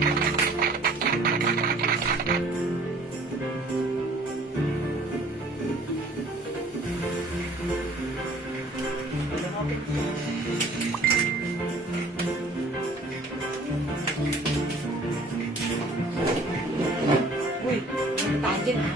Uy, tangin ha.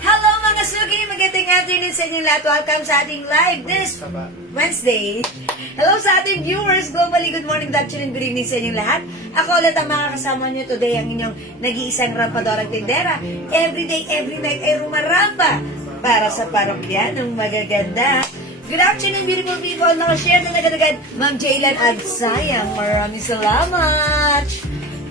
Hello mga suki! Magandang afternoon sa inyong lahat. Welcome sa ating live this Wednesday. Hello sa ating viewers. Globally, good morning, good afternoon, good evening sa inyong lahat. Ako ulit ang mga kasama nyo today, ang inyong nag-iisang rampadorang tindera. Every day, every night ay rumaramba para sa parokya ng magaganda. Good afternoon, beautiful people. Nakashare na agad-agad, Ma'am Jaylan Agsayang. Maraming salamat.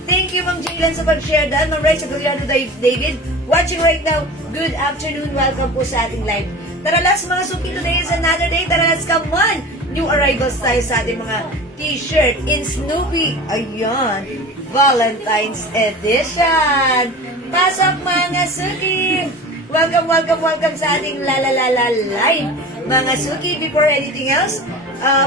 Thank you, Ma'am Jaylan, sa pag-share dahil. Ma'am Rachel Guliano David, watching right now. Good afternoon. Welcome po sa ating live. Tara, let's mga suki. Today is another day. Tara, let's come on. New arrivals tayo sa ating mga t-shirt in Snoopy. Ayan. Valentine's Edition. Pasok mga suki. Welcome, welcome, welcome sa ating lalalala live. Mga suki, before anything else,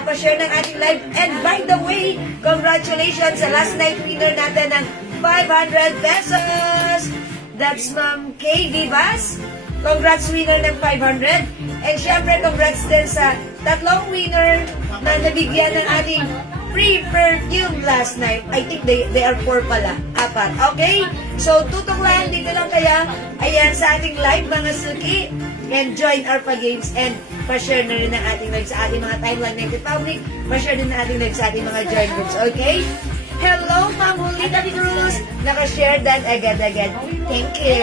pa-share ng ating live. And by the way, congratulations sa last night winner natin ng 500 pesos. That's Ma'am Kay Vivas. Congrats winner ng 500. And syempre, congrats din sa tatlong winner na nabigyan ng ating free perfume last night. I think they are 4 pala. 4. Okay? So, tutok lang. Dito lang kaya. Ayan sa ating live, mga suki. And join our pa-games. And pa-share na rin ang ating live sa ating mga timeline native public. Pa-share din ang ating live sa ating mga join groups. Okay? Hello, Ma'am Julita Cruz. Naka-share that agad-agad. Thank you.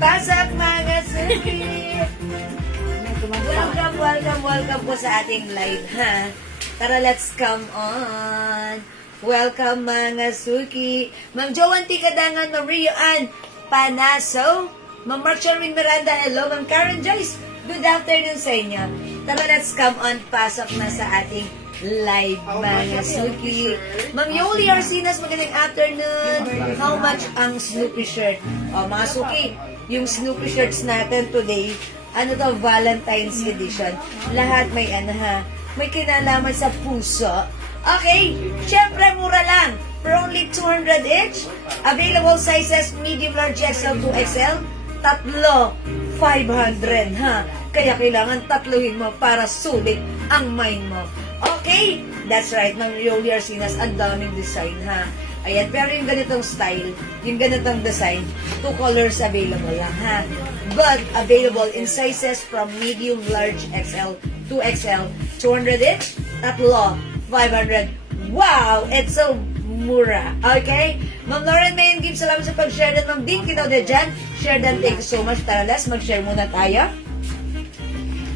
Pasok, mga suki. Welcome, welcome, welcome po sa ating live, ha? Tara, let's come on. Welcome, mga suki. Ma'am Joan T. Kadangan, Ma'am Rio Ann Panaso, Ma'am Mark Sherwin Miranda, hello, Ma'am Karen Joyce. Good afternoon sa inyo. Tara, let's come on. Pasok na sa ating live, mga suki. Ma'am Yoli Arsinas, magandang afternoon. How much ang Snoopy shirt? O, mga suki, yung Snoopy shirts natin today, ano to, Valentine's Edition. Lahat may may kinalaman sa puso. Okay, syempre mura lang. For only 200 each. Available sizes, medium, large, XL, 2XL. Tatlo, 500, ha? Kaya kailangan tatluhin mo para sulit ang mind mo. Okay? That's right, Ma'am Yoli Arsinas, ang daming design, ha? Ayan, pero yung ganitong style, yung ganitong design, 2 colors available lang, ha? But, available in sizes from medium, large, XL, 2XL, 200 each, tatlo, 500. Wow! It's so mura. Okay? Ma'am Lauren Mayan Gibbs, salamat sa pag-share din. Ma'am Dinky daw na dyan. Share din. Thank you so much. Tara, let's mag-share muna tayo.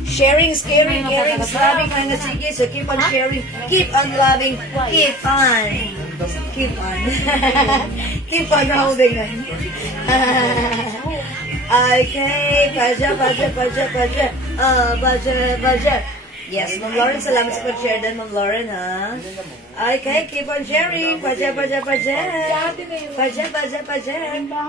Sharing is caring, caring is loving, mga sige. So keep on sharing, keep on loving, keep on. Keep on. Keep on holding on. Okay, Paja. Yes, Ma'am Lauren, salamat sa pag-share din, Ma'am Lauren, ha? Okay, keep on sharing. Paja.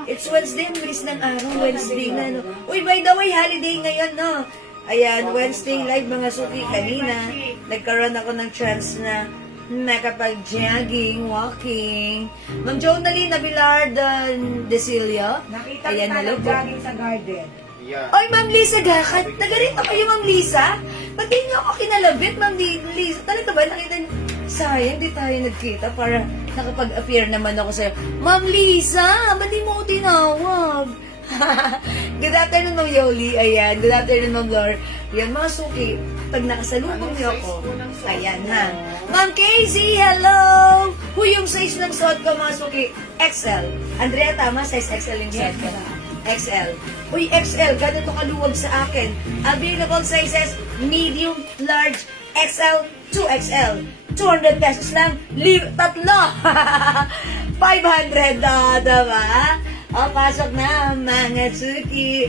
It's Wednesday, bilis ng araw, Wednesday na, no? Uy, by the way, holiday ngayon, no? Ayan, Wednesday live, mga suki. Kanina, nagkaroon ako ng chance na nakapag-jogging, walking. Ma'am Jonaline Abilard Desilio. Nakita Ayan, kita hello po. nag-jogging sa garden. Yeah. Oy, Ma'am Lisa Gakat. Nagarito kayo, Ma'am Lisa? Ba't di niyo ako kinalabit, Ma'am Lisa? Talaga ba? Nakita niyo? Sayang, di tayo nagkita para nakapag-appear naman ako sa'yo. Ma'am Lisa, ba't di mo ako tinawag? Good afternoon, Ma'am Yoli. Ayan. Good afternoon, Ma'am Lor. Yan, mga suki. Pag nakasalubong niyo ako. Ayan, ha. Ma'am Casey, hello! Huy, yung size ng suot ko, mga suki. XL. Andrea, tama? Size XL yung suot ko. XL. Uy, XL. Ganito kaluwag sa akin. Available sizes, medium, large, XL, 2XL. 200 pesos lang. Tatlo. 500 na, diba? O, pasok na, mga suki.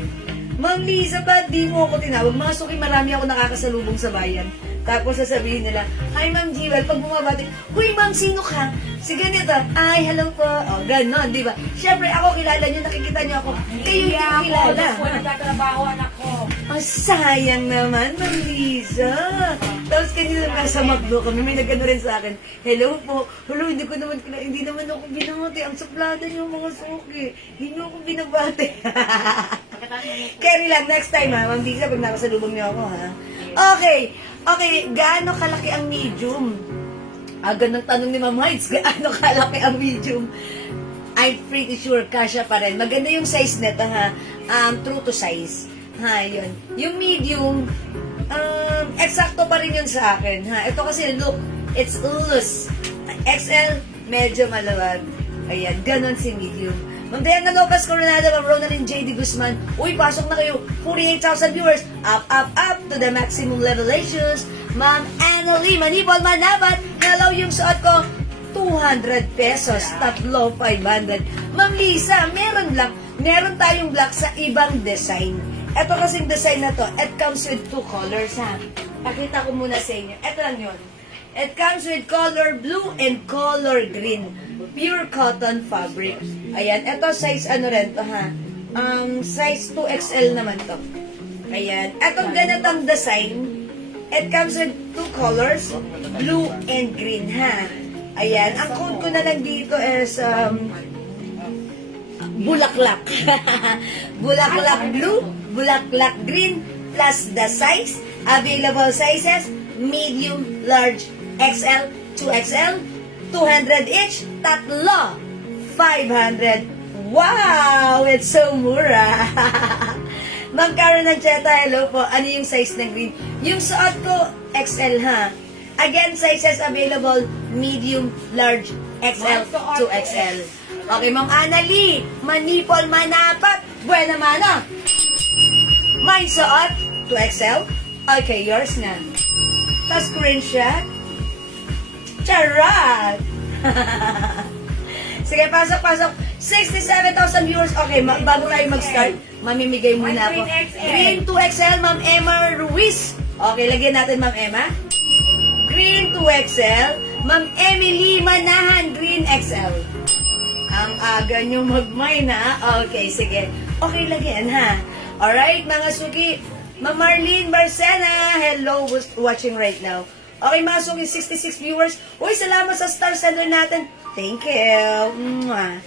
Ma'am Lisa, ba't di mo ako tinawag? Mga suki, marami ako nakakasalubong sa bayan. Tapos sasabihin nila, hi Ma'am Jewel, pag bumabati, huy Ma'am, sino ka? Si ganito, ay, hello po. O, ganon, di ba? Siyempre, ako kilala nyo, nakikita nyo ako. Kayo hindi ko kilala. Ako, nagtatrabaho anak ko. Ang sayang naman, Ma'am Lisa. Tapos kanina pa sa Magdo kami, may nagano rin sa akin, hello po. Hello, hindi naman ako binangati. Ang suplada niyo mga suki. Hindi niyo ako binabati. Carry lang, next time ha, Ma'am Lisa, pag nakasalubong niyo ako ha. Okay, gaano kalaki ang medium? Gandang tanong ni Ma'am Heights, gaano kalaki ang medium? I'm pretty sure kasya pa rin. Maganda yung size nito ha. True to size. Ha, yun. Yung medium, eksakto pa rin yun sa akin. Ha, ito kasi look, it's loose. XL, medyo maluwag. Ayan, ganon si medium. Ma'am Diana Lopez Coronado, Ma'am Ronaldin J.D. Guzman. Uy, pasok na kayo. 48,000 viewers. Up to the maximum levelations. Ma'am Annalie Manipol Manabat. Hello, yung suot ko. 200 pesos. Tatlo, 500. Ma'am Lisa, meron tayong black sa ibang design. Ito kasing design na to, it comes with 2 colors ha. Pakita ko muna sa inyo. Ito lang yun. It comes with color blue and color green. Pure cotton fabric. Ayan, ito size ano rin to ha. Size 2XL naman to. Ayan. Itong ganitong design, it comes with 2 colors, blue and green ha. Ayan, ang code ko na lang dito is bulaklak. Bulaklak blue, bulaklak green, plus the size. Available sizes, medium, large, XL, 2XL, 200 each, tatlo, 500. Wow! It's so mura. Ma'am Karen Ancheta, hello po. Ano yung size ng green? Yung suot ko, XL ha. Again, sizes available, medium, large, XL, 2XL. Okay, Ma'am Annalie, Manipol Manapat, buena mana. My suot, 2XL. Okay, yours na. Tapos screenshot. Charot! Sige, pasok. 67,000 viewers. Okay, bago tayo mag-start, mamimigay muna ako. Green 2XL, Ma'am Emma Ruiz. Okay, lagyan natin Ma'am Emma. Green 2XL, Ma'am Emily Manahan, Green XL. Ang aga nyo mag-mine ha. Okay, sige. Okay, lagyan ha. Alright, mga suki. Ma'am Marlene Barcena, hello, watching right now. Okay, mga suki, 66 viewers. Uy, salamat sa star sender natin. Thank you. Mwah.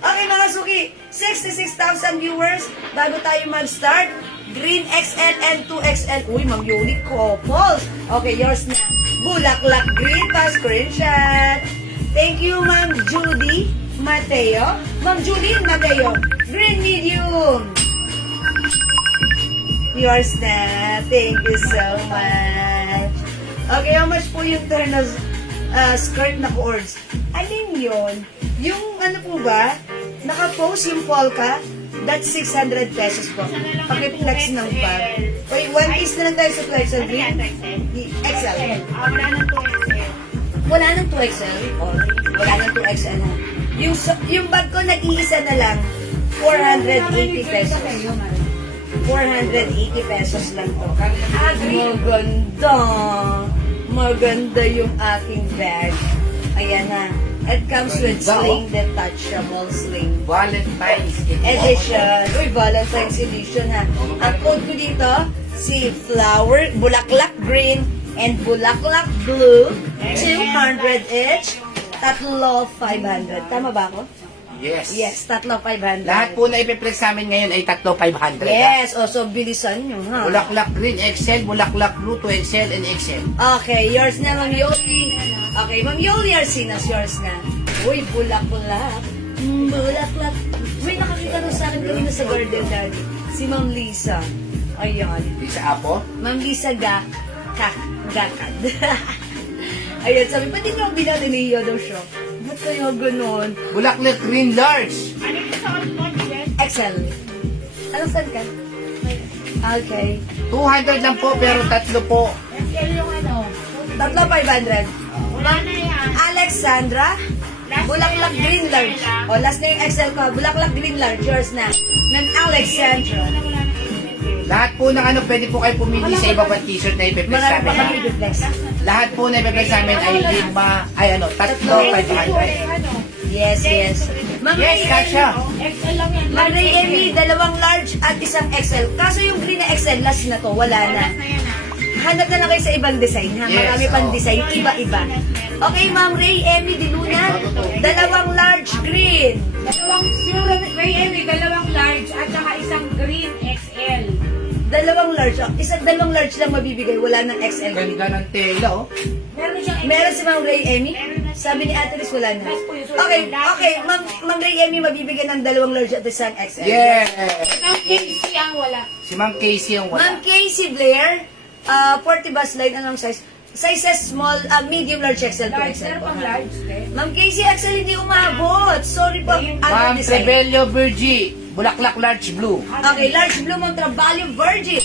Okay, mga suki, 66,000 viewers. Bago tayo mag-start, Green XL and 2XL. Uy, Ma'am Yoli, couples. Okay, yours na. Bulaklak green pa, screenshot. Thank you, Ma'am Judy Mateo. Ma'am Judy Mateo, green medium. Yours na. Thank you so much. Okay, how much po yung terno skirt na cords? Alin yun? Yung ano po ba? Naka-post yung polka? That's 600 pesos po. Paki-flex ng bag. Wait, one piece na lang tayo sa Flexel Green. XL. Wala nang 2XL. Wala nang 2XL? Oh, wala nang 2XL ha. Yung bag ko nag-iisa na lang. 480 pesos. 480 pesos lang to. Maganda. Maganda yung aking bag. Ayan ha. It comes with sling, detachable sling. Valentine's Edition. Uy, Valentine's edition ha. Ang code ko dito, si flower, bulaklak green, and bulaklak blue. 200 each. Tatlo 500. Tama ba ako? Yes. Yes, tatlo 500. Lahat po na ipiplex sa amin ngayon ay tatlo 500. Yes, so bilisan nyo ha. Bulaklak green XL, bulaklak blue 2XL and XL. Okay, yours na, Ma'am Yoli. Okay, Ma'am Yoli Arsinas, yours na. Uy, bulaklak. Bulaklak. Uy, nakakita na sa sa Garden Daddy. Si Ma'am Lisa. Ayan. Di sa Apo. Ma'am Lisa Gakad. Ayun, sabi, pati nyo binati ni daw siya. Ba't kayo ganun? Bulaklak green large. Ano yung suot mo, Jen? Excel. Anong saan ka? Okay. 200 lang po, pero tatlo po. XL yung ano. Tatlo 500. Wala na yan. Alexandra, Last Bulaklak na yung Green XL Large. lang. O, last na yung Excel ko. Bulaklak Green Large. Yours na. Ng Alexandra. Wala na XL. Lahat po ng ano, pwede po kayo pumili sa iba pang t-shirt na ipiplex Marami namin. pa ha? kami duplex. Lahat po na ipiplex namin ay tatlo, 500. Yes, yes. Ma'am Yes, Ray Kasha. XL lang yan. Ma'am Ray Emmy, dalawang large at isang XL. Kaso yung green na XL, last na to. Wala na. Last na yan ah. Hanap na lang kayo sa ibang design, ha? Yes, Marami pang oo. design, iba-iba. Okay, Ma'am Ray Emmy Diluna, dalawang large green. Dalawang Ray Emmy, dalawang large at saka isang green XL. Dalawang large. Oh, dalawang large lang mabibigay, wala ng XL green. Ganda ng tela, oh. Meron siyang XL. Meron si Ma'am Ray Emmy? Sabi ni Ate Liz, wala na. Okay, okay. Ma'am Ray Emmy, mabibigyan ng dalawang large at isang XL. Yes! Ang Casey ang wala. Si Ma'am Casey ang Ma'am wala. Casey Blair, 40 bus line, anong size? Sizes small, medium, large, XL, 2 Large, XL meron po. pang ha? large. eh. Ma'am Casey, XL hindi umabot. Sorry po. Ma'am design? Trebello Virgie, Bulaklak large blue. Okay, large blue Montraballo Virgin.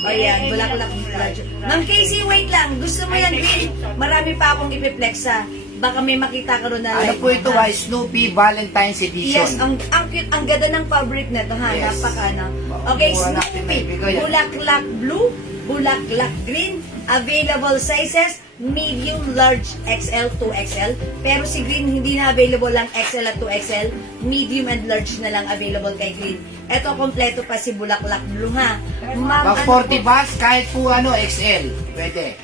Ayan, bulaklak large. Ma'am Casey, wait lang. Gusto mo yan, green? Marami pa akong ipiplex ha. Baka may makita ka ron na Ano live po ito, ha? ay Snoopy Valentine's Edition. Yes, ang cute, ang ganda ng fabric na to ha. Yes. Napaka ano. Okay, Mura natin Snoopy, maibigay yan. bulaklak blue, bulaklak green, available sizes, medium, large, XL, 2XL. Pero si green, hindi na available lang XL at 2XL. Medium and large na lang available kay green. Ito, kompleto pa si bulaklak blue ha. Ma'am, Pag 40 bus, kahit po ano, XL. Pwede.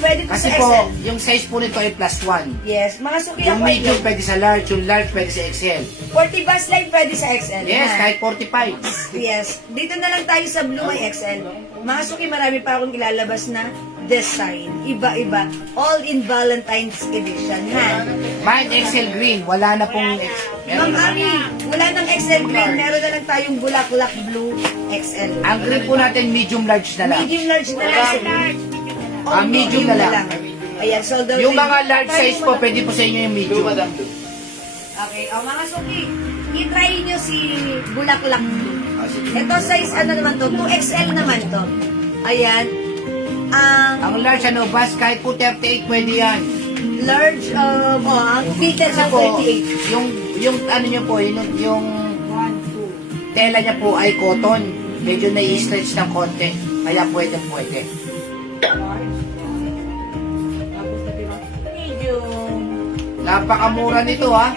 Pwede to Kasi sa po, XL. yung size po nito ay +1. Yes, mga suki Yung ako. medium pwede sa large, yung large pwede sa XL. 40 bus line pwede sa XL. Yes, ha? kahit 45. Yes. Dito na lang tayo sa blue ay XL. Mga suki, marami pa akong ilalabas na design. Iba-iba. All in Valentine's Edition, ha? Mine XL green, wala na pong X. Ma'am Meron na. Ami, wala nang XL green. Meron na lang tayong bulaklak blue XL. Ang green po natin, medium large na lang. Medium large na lang. sir. Oh, medium na lang. Ayan, sold out. Yung na mga large size po, pwede po sa inyo yung medium. Okay, mga suki, i-try nyo si bulaklak blue. Ah, sige. Ito size ano naman to, 2XL naman to. Ayan. Ang large ano, bus, kahit po 38 pwede yan. Large, ang fitted Kasi ng po, 38. yung ano nyo po, yung tela niya po ay cotton. Medyo nai-stretch ng konti. Kaya pwede. Medium. Napakamura nito ha.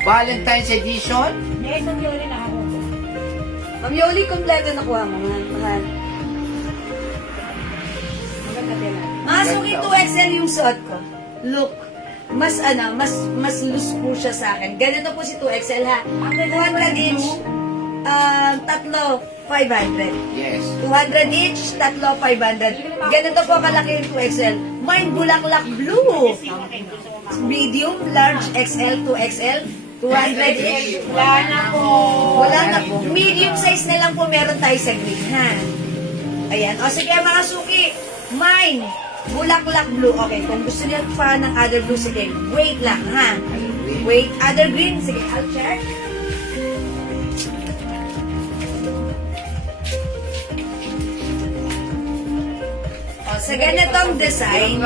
Valentine's Edition. Meron yun rin ako. Ma'am Yoli, kompleto nakuha mo. Mahal. Maganda din ah. Mga suki 2XL yung suot ko. Look, mas loose po siya sa akin. Ganito po si 2XL ha. 200 each, tatlo, 500. Yes. 200 each, tatlo, 500. Ganito po kalaki yung 2XL. Mine bulaklak blue. Medium, large, XL, 2XL. 200 each. Wala na po. Wala na po. Medium size na lang po meron tayo sa green, ha? Ayan. O sige mga suki, mine, bulaklak blue. Okay, kung gusto niyo pa ng other blue, sige, wait lang, ha? Wait, other green, sige, I'll check. O, sa ganitong design,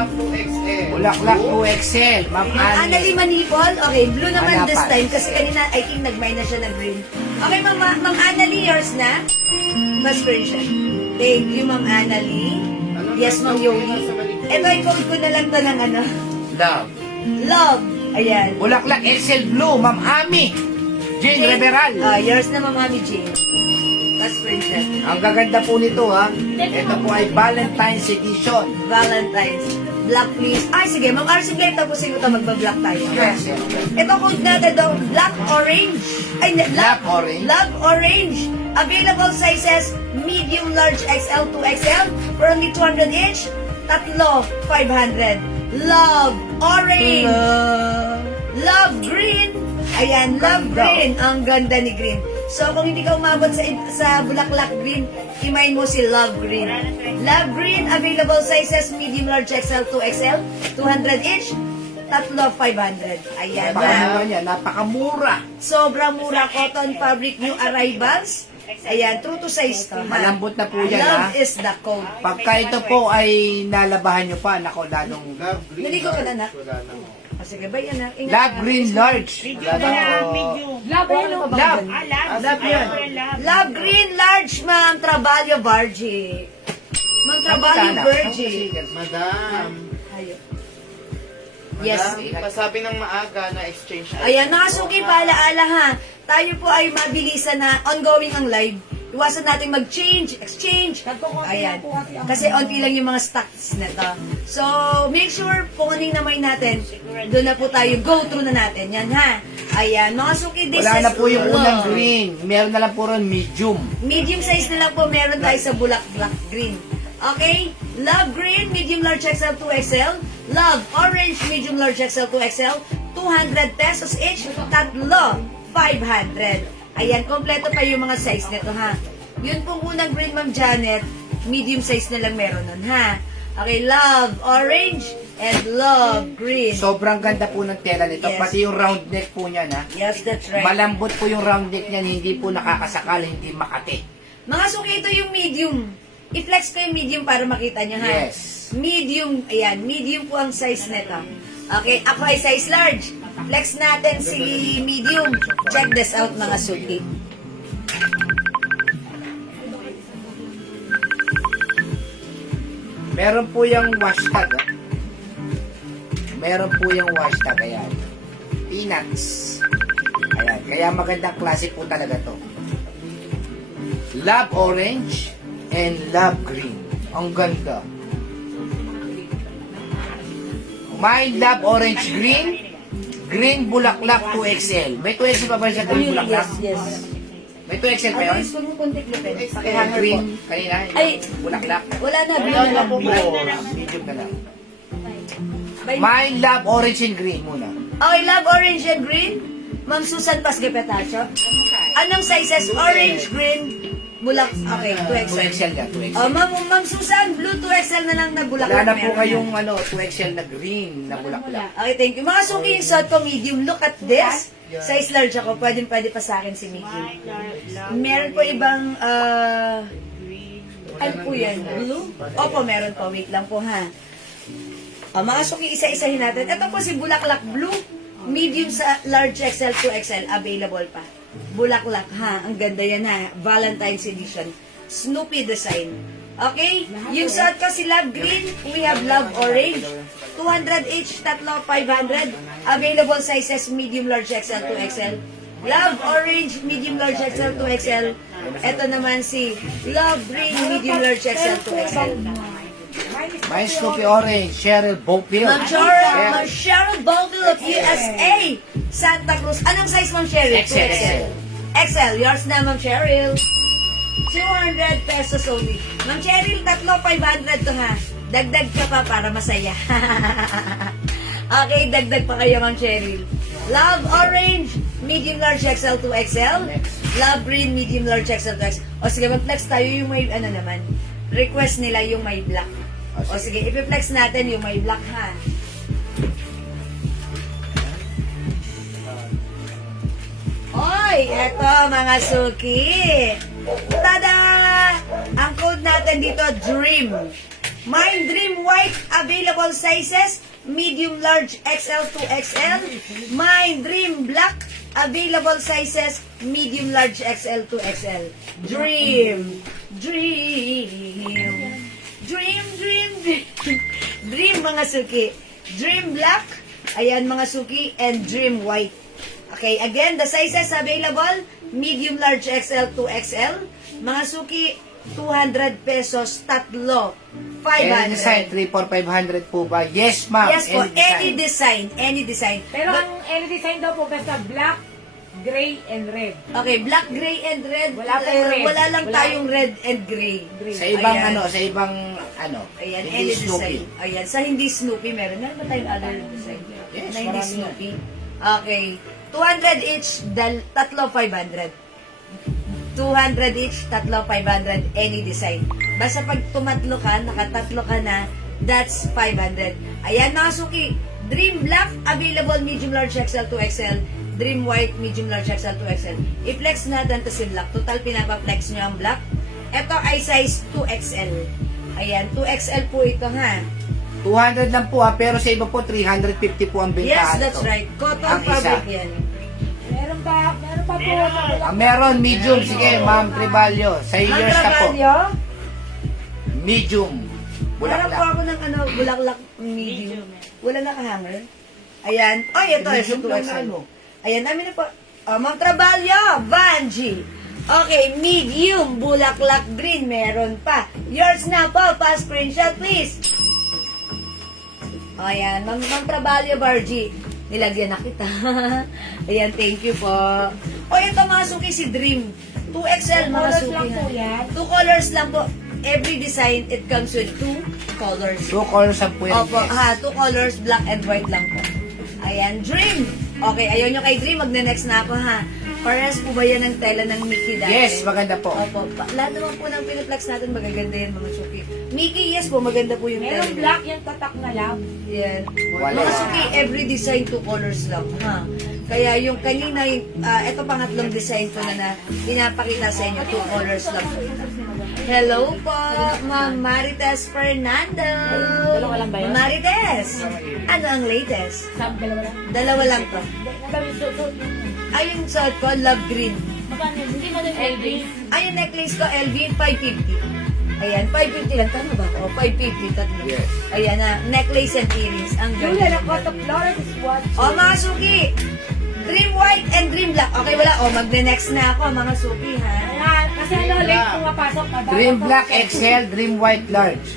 Bulaklak 2XL. Ma'am Annalie Annie. Manipol, okay, blue naman this Hanapan. time kasi kanina I think nag-mine na siya ng green. Okay, Ma'am Annalie, yours na? Mas screenshot. Thank you, Ma'am Annalie. Yes, Ma'am Yoli. Ito, i-code ko na lang to ng ano. Love. Love. Ayan. Bulaklak XL Blue. Ma'am Ami. Jane Reveral. Yours na, Ma'am Ami Jane. Mas screenshot. Ang gaganda po nito ha. Ito po ay Valentine's Edition. Valentine's. Black please. Ay, sige, Ma'am RC Black, tapos ito magba-black tayo. Yes. Ito code natin daw, black orange. Ay, Black orange. Love orange. Available sizes, medium, large, XL, 2XL, for only 200 each. Tatlo, 500. Love orange. Love green. Ayan, love Ganda. green. Ang ganda ni green. So, kung hindi ka umabot sa Bulaklak Green, imain mo si Love Green. Love Green, available sizes, medium, large, XL, 2XL, 200 each, tatlo, 500. Ayan Napakamura na. niya, napakamura. Sobrang mura, cotton fabric, new arrivals. Ayan, true to size to. ha? Malambot na po yan, Love ha? is the code. Pagka ito po ay nalabahan nyo pa, nako, lalong Naligo ka na, nak? O, sige, ba yan, nak? Ingat Love ka. Green Large. Love yun. Love. Love yan. Love Green Large, ma'am. Trabalyo Vargi. Ma'am, Trabalyo Virgi. Madam. Ayun. Yes. Pasabi ng maaga na exchange. Ayan, mga suki, paalaala ha. Tayo po ay mabilisan na ongoing ang live. Iwasan natin mag-change, exchange. Ayan. Kasi onti lang yung mga stocks na to. So, make sure pukunin na may natin. Doon na po tayo. Go through na natin. Yan ha. Ayan. Mga suki, this Wala is na po yung unang love. green. Meron na lang po ron medium. Medium size na lang po meron tayo sa Bulaklak Green. Okay? Love Green, medium large XL 2XL. Love Orange, medium large XL 2XL. 200 pesos each. Tatlo, 500. Ayan, kompleto pa yung mga size nito ha. Yun pong unang green, Ma'am Janet, medium size na lang meron nun ha. Okay, Love Orange and Love Green. Sobrang ganda po ng tela nito. Yes. Pati yung round neck po niya, na. Yes, that's right. Malambot po yung round neck niyan, hindi po nakakasakal, hindi makati. Mga suki, ito yung medium. I-flex ko yung medium para makita nyo ha. Yes. Medium, ayan, medium po ang size nito. Okay, ako ay size large. Flex natin si medium. Check this out mga suki. Meron po yung wash tag. Meron po yung wash tag. Ayan. Peanuts. Ayan. Kaya magandang klase po talaga to. Love Orange and Love Green. Ang ganda. May Love Orange Green. Green Bulaklak 2XL. May 2XL pa ba siya Green Bulaklak? Yes. May 2XL pa yun? At least, huwag mo kontik lupin. Pakihanger po. Green. Kanina. Ay. Bulaklak. Wala na, green na lang. Medium na lang. By- My Love Orange and Green muna. Okay, Love Orange and Green. Ma'am Susan Pasgepetacho. Anong sizes? Orange, green, bulak. Okay, 2XL. 2XL na, 2XL. Oh, Ma'am Susan, blue 2XL na lang na bulaklak. Wala na po meron kayong 2XL na green na bulaklak. Okay, thank you. Mga suki, yung suot ko medium. Look at this. Size large ako. Pwede pa sa akin si medium. Meron po ibang, ano po yan? Blue? Opo, meron po. Wait lang po ha. Mga suki, isa-isahin natin. Ito po si Bulaklak Blue. Medium sa large XL to XL. Available pa. Bulaklak ha. Ang ganda yan ha. Valentine's edition. Snoopy design. Okay? Yung suot ko si Love Green. We have Love Orange. 200 each. Tatlo, 500. Available sizes medium large XL to XL. Love Orange, medium large XL to XL. Ito naman si Love Green, medium large XL to XL. My Snoopy Orange, Cheryl Bowfield. Ma'am Cheryl Bowfield of USA, Santa Cruz. Anong size, Ma'am Cheryl? XL. XL. Yours na, Ma'am Cheryl. 200 pesos only. Ma'am Cheryl, tatlo, 500 to ha. Dagdag ka pa para masaya. Okay, dagdag pa kayo, Ma'am Cheryl. Love Orange, medium large XL to XL. Love Green, medium large XL to XL. O sige, mag-flex tayo yung may, ano naman, request nila yung may black. O sige, ipiflex natin yung may black ha. Oy, eto mga suki. Tada! Ang code natin dito, Dream. Mind Dream White, available sizes, medium large XL to XL. Mind Dream Black, available sizes, medium large XL to XL. Dream. Dream. Dream, dream, dream. Dream mga suki. Dream Black, ayan mga suki, and Dream White. Okay, again, the sizes available, medium large XL to XL. Mga suki, 200 pesos, tatlo. Any design, 500. 3, 4, 500 po ba? Yes, ma'am. Yes po, any design. Any design. Pero But- ang any design daw po basta black, gray, and red. okay, black, gray, and red. Wala tayong red. Wala lang Wala. tayong red and gray. Sa ibang Ayan. sa ibang Ayan, hindi any Snoopy. design. Ayan, sa hindi Snoopy, meron ba tayong other design? Yes, na hindi marami Snoopy. Okay. 200 each, tatlo 500. 200 each, tatlo, 500, any design. Basta pag tumatlo ka, nakatatlo ka na, that's 500. Ayan mga suki, Dream Black, available medium large XL to XL. Dream White, medium large XL to XL. I-flex natin to si Black. Total, pinapa-flex nyo ang Black. Ito ay size 2XL. Ayan, 2XL po ito ha. 200 lang po pero sa iba po 350 po ang Yes, bentahan that's to. right. Cotton Ang isa. fabric yan. Meron pa po. Meron medium, sige Ma'am Tribalyo. Sa Ang years na po. trabalyo, Medium. meron po Bulaklak. ako ng bulaklak medium. Wala nakahanger. Ayan. Ay, ito. Medium Ito, lang na XL. ano. Ayan, namin na po. Mga trabalyo, Vanji. Okay, medium, bulaklak green, meron pa. Yours na po, pass screenshot please. Ayan, Ma'am Trabalyo, Bargy. Nilagyan na kita. Ayan, thank you po. O, ito mga suki si Dream. 2XL mga Colors suki. lang po yan. 2 colors lang po. Every design, it comes with 2 colors. 2 colors ang po yan. Opo, Yes. ha, 2 colors, black and white lang po. Ayan, Dream. Okay, ayaw nyo kay Dream, magne-next na ako ha. Parehas po ba yan ng tela ng Mickey dati? Yes, maganda po. Opo, lahat naman po ng piniplex natin magaganda yan mga suki. Mickey, yes po, maganda po yung Meron tela. black, yung tatak na lang. Yan. Wala. Mga suki, every design 2 colors lang ha. Kaya yung kanina, ito pangatlong design ko na pinapakita sa inyo, 2 colors lang po. Hello po, Ma'am Marites Fernando. Dalawa lang ba yun? Marites, ano ang latest? Dalawa lang. Dalawa lang to. Sabi, suot yun. Ayun sa ko, Love Green. Magkano yun? Hindi mo din LV. Ayun necklace ko, LV, 550. Ayan, 550 lang. Tama ba? O, 550, tatlo. Yes. Ayan na, necklace and earrings. Ang Julia, ganda. nakota Flores is watching. O, mga suki, Dream White and Dream Black. Okay, wala. O, magne-next na ako, mga suki, ha? Ayan, kasi ano, late pumapasok. Dream Black XL, Dream White Large.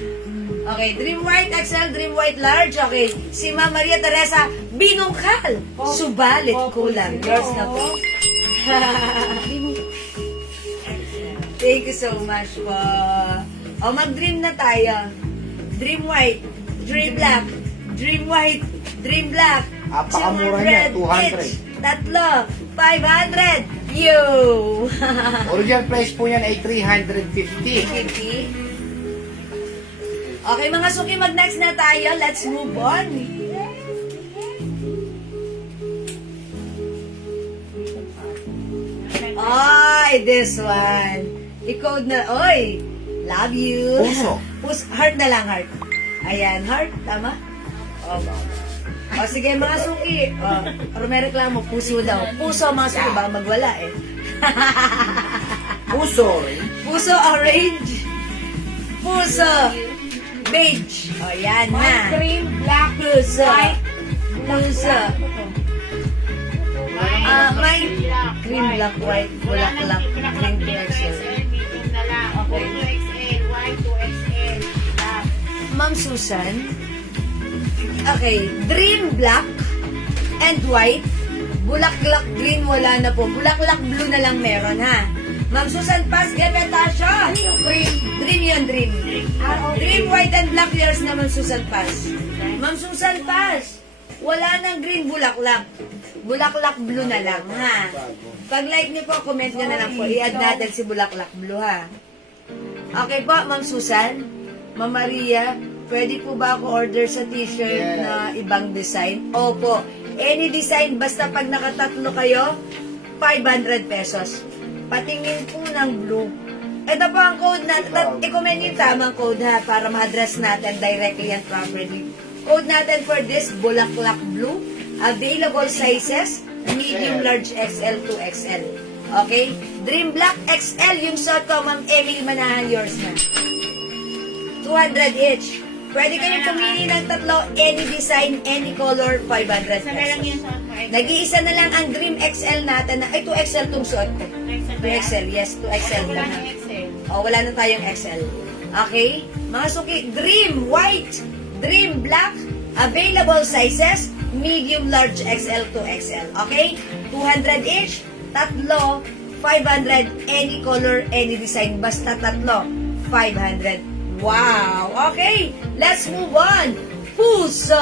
Okay, Dream White XL, Dream White Large. Okay, si Ma'am Maria Teresa, binungkal. Subalit, kulang. Yours na po. Thank you so much po. O, mag-dream na tayo. Dream White, Dream Black, Dream White, Dream Black. Apakamura niya, 200. each. Tatlo, 500. You! Original price po yan ay 350. 50. Okay, mga suki, mag-next na tayo. Let's move on. Ay, this one. I-code na, oy, love you. Puso. Heart na lang, heart. Ayan, heart, tama? O, sige, mga suki. O, may reklamo, puso daw. Puso, mga suki, baka magwala eh. Puso. Puso orange. Puso beige. O, yan na. White, cream, black, Puso. white, Puso. May cream, black, white, bulaklak, green, XL. Ma'am Susan. Okay, dream black and white. Bulaklak green, wala na po. Bulaklak blue na lang meron, ha? Ma'am Susan, pass, get Natasha. Dream. Dream yun, dream. Dream white and black yours na, Ma'am Susan, pass. Ma'am Susan, pass. Wala nang green bulaklak. Bulaklak blue na lang, ha? Pag like niyo po, comment niyo na lang po. I-add natin si bulaklak blue, ha? Okay po, Ma'am Susan. Ma'am Maria, pwede po ba ako order sa t-shirt na ibang design? Opo. Any design, basta pag nakatatlo kayo, 500 pesos. Patingin po ng blue. Ito po ang code natin. I-comment yung tamang code ha, para ma-address natin directly and properly. Code natin for this, Bulaklak Blue. Available sizes, medium, large, XL to XL. Okay? Dream Black XL, yung short ko, Ma'am Emil Manahan, yours na. 200 each. Pwede kayong pumili ng tatlo, any design, any color, 500 pesos. Nag-iisa na lang ang Dream XL natin na, ay 2XL tong suot ko. 2XL, yes, 2XL lang. O, wala na tayong XL. Okay? Mga suki, Dream White, Dream Black, available sizes, medium, large, XL to XL. Okay? 200 each, tatlo, 500, any color, any design, basta tatlo, 500. Wow! Okay, let's move on. Puso!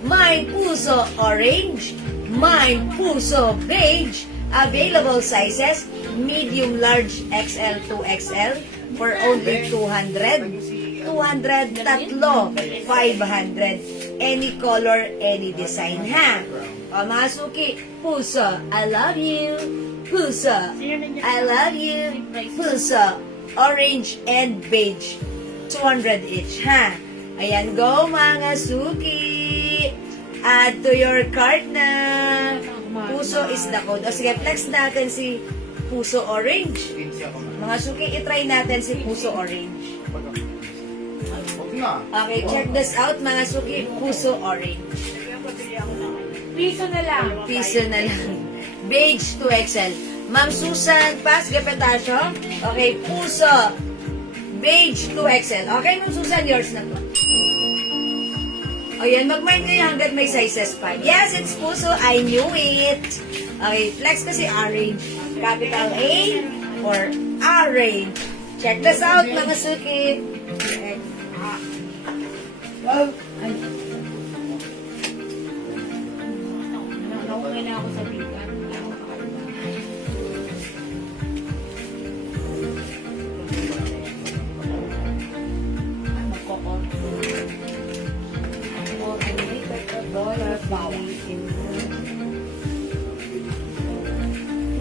Mine puso orange, mine puso beige, Available sizes, medium, large, XL to XL for only 200. 200, tatlo, 500. Any color, any design, ha? O mga suki, puso, I love you. Puso, I love you. Puso, orange and beige. 200 each, ha? Ayan, go mga suki. Add to your cart na. Puso is the code. O sige, flex natin si Puso Orange. Mga suki, itry natin si Puso Orange. Huwag na. Okay, check this out mga suki. Puso Orange. Piso na lang. Piso na lang. Beige 2XL. Ma'am Susan, pass gapetasyo. Okay, Puso. Beige 2XL. Okay, Ma'am Susan, yours na to. O yan, mag-mind kayo hanggat may sizes pa. Yes, it's Puso. I knew it. Okay, flex kasi orange. Capital A or orange. Check this out, mga suki. Wow. Ay. Nakuha na ako sa bigan.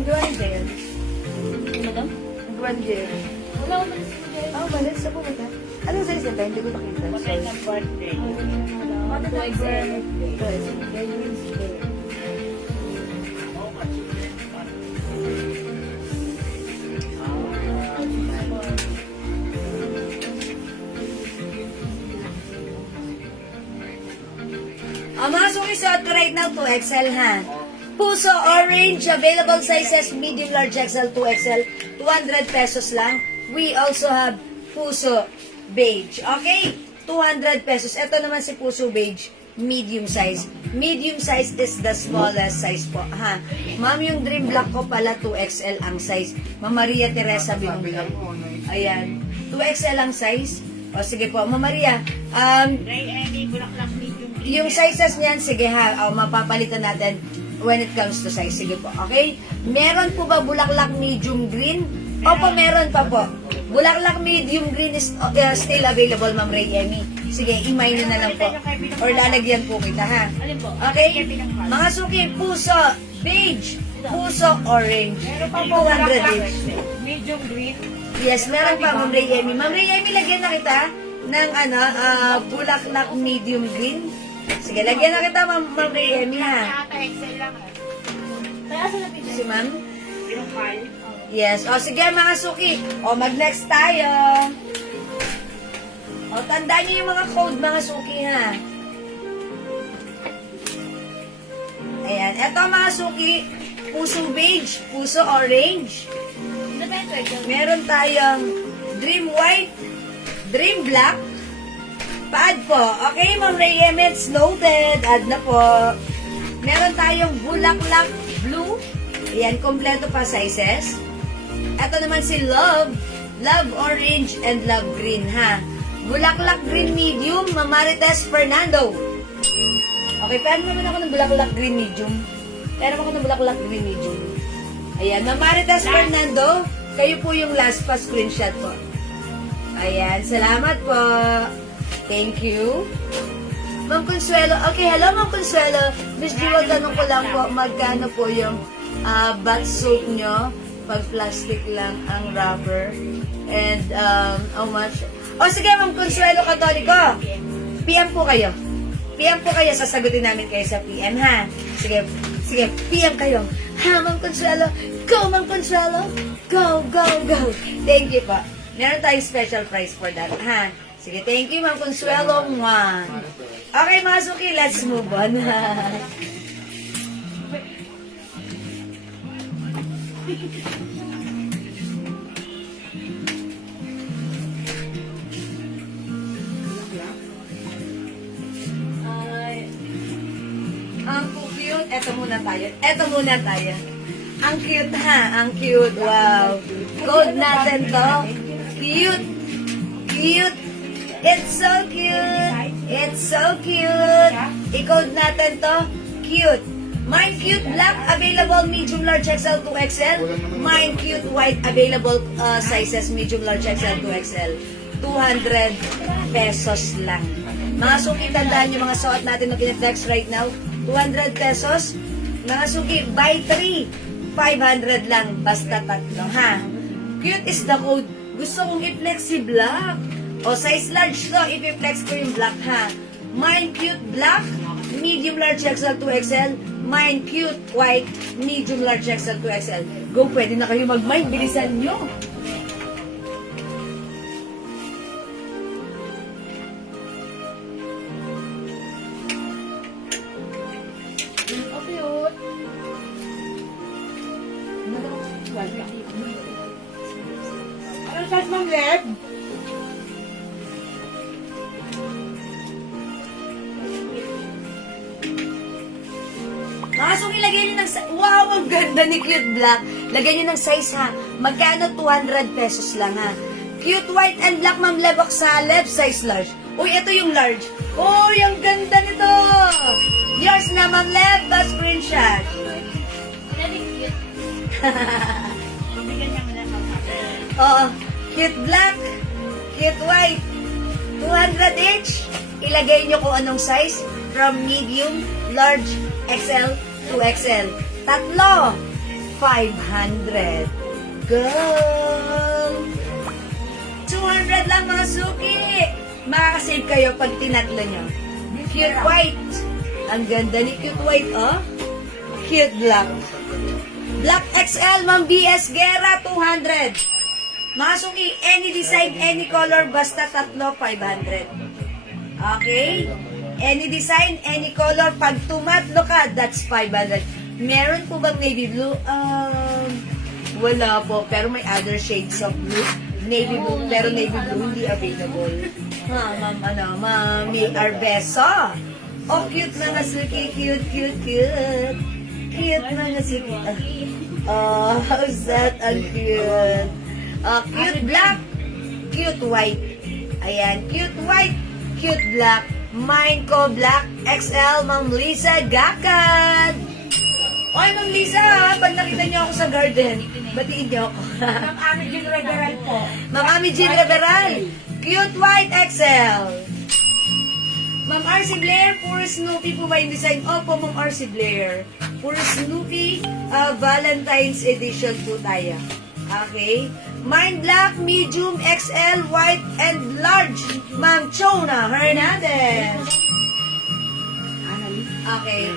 Gwanjer. Madam? Gwanjer. Wala ko malis ko dyan. Oh, malis sa pumunta. Anong size nito? Hindi ko nakita. Patay ng birthday. Patay ng birthday. Mga suki-suot ko right now, 2XL ha. Puso Orange, available sizes, medium, large, XL, 2XL, 200 pesos lang. We also have Puso Beige. Okay? 200 pesos. Ito naman si Puso Beige, medium size. Medium size is the smallest size po. Ha? Ma'am, yung Dream Black ko pala 2XL ang size. Ma'am Maria Teresa Binungan. Ayan. 2XL ang size. O sige po, Ma'am Maria. Yung sizes niyan, sige ha. O, mapapalitan natin when it comes to size. Sige po. Okay? Meron po ba bulaklak medium green? Opo, meron pa po. Bulaklak medium green is still available, Ma'am Ray Emmy. Sige, imay nyo na lang po. Or lalagyan po kita, ha? Okay? Mga suki, Puso Beige, Puso Orange. Meron pa 200 each. medium green. Yes, meron pa, Ma'am Ray Emmy. Ma'am Ray Emmy, lagyan na kita ng bulaklak medium green. Sige, lagyan na kita, Ma'am Ray Emmy, ha? XL lang Si Ma'am? Yung file. Yes. O, sige mga suki. O, mag-next tayo. O, tandaan niyo yung mga code, mga suki, ha? Ayan. Eto, mga suki. Puso beige, puso orange. Meron tayong dream white, dream black, pa-add po. Okay, Ma'am Ray Emmets, noted. Add na po. Meron tayong bulaklak blue. Ayan, kompleto pa sizes. Ito naman si Love. Love orange and Love green, ha? Bulaklak green medium, Mamarites Fernando. Okay, pero naman ako ng bulaklak green medium. Pero ako ng bulaklak green medium. Ayan, Mamarites Fernando. Kayo po yung last pa screenshot po. Ayan, salamat po. Thank you. Ma'am Consuelo. Okay, hello Ma'am Consuelo. Miss Jewel, tanong ko lang po, magkano po yung bath soap nyo? Pag plastic lang ang rubber. And how much? O sige, Ma'am Consuelo Katoliko. PM po kayo. PM po kayo, sasagutin namin kayo sa PM, ha? Sige, sige, PM kayo. Ha, Ma'am Consuelo? Go, Ma'am Consuelo! Go, go, go! Thank you po. Meron tayong special price for that, ha? Sige, thank you, Ma'am Consuelo. Mwah. Okay, mga suki, let's move on. Ang cute. Eto muna tayo. Eto muna tayo. Ang cute, ha? Ang cute. Wow. Code natin to. Cute. Cute. It's so cute. It's so cute. I-code natin to. Cute. Mine Cute Black, available medium large XL to XL. Mine Cute White, available sizes medium large XL to XL. 200 pesos lang. Mga suki, tandaan yung mga suot natin na kineflex right now. 200 pesos. Mga suki, buy 3. 500 lang. Basta tatlo, ha? Cute is the code. Gusto kong i-flex si black. O, size large to. I-flex ko yung black, ha? Mine Cute Black, medium large XL to XL. Mine Cute White, medium large XL to XL. Go, pwede na kayo mag-mine. Bilisan nyo. Ano size Ma'am Leb? Mga suki, lagyan nyo ng... Wow, ang ganda ni Cute Black. Lagyan nyo ng size, ha? Magkano? 200 pesos lang, ha? Cute White and Black, Ma'am Leb Oxaleb, size large. Uy, ito yung large. Uy, ang ganda nito! Yours na, Ma'am Leb, the screenshot. Oo, Cute Black, Cute White, 200 each. Ilagay nyo kung anong size, from medium, large, XL to XL. Tatlo, 500. Go! 200 lang mga suki. Makakasave kayo pag tinatlo nyo. Cute White. Ang ganda ni Cute White, oh. Cute Black. Black XL, Ma'am BS Guerra, 200. Mga suki, any design, any color, basta tatlo, 500. Okay? Any design, any color, pag tumatlo ka, that's 500. Meron po bang navy blue? Wala po, pero may other shades of blue. Navy blue, pero navy blue hindi available. Ma'am, may Arbeso. Oh, cute mga suki, cute, cute, cute. Cute mga suki. Oh, how's that? Ang cute. Cute black, cute white. Ayan, cute white, cute black. Mine ko black XL, Ma'am Lisa Gakad. Oy, Ma'am Lisa, pag nakita niyo ako sa garden, batiin niyo ako. Ma'am Ami Jean Reveral po. Ma'am Ami Jean Reveral, cute white XL. Ma'am RC Blair, puro Snoopy po ba yung design? Opo, Ma'am RC Blair. Puro Snoopy, Valentine's edition po tayo. Okay? Mine black, medium, XL, white, and large. Ma'am Chona Hernandez. Okay.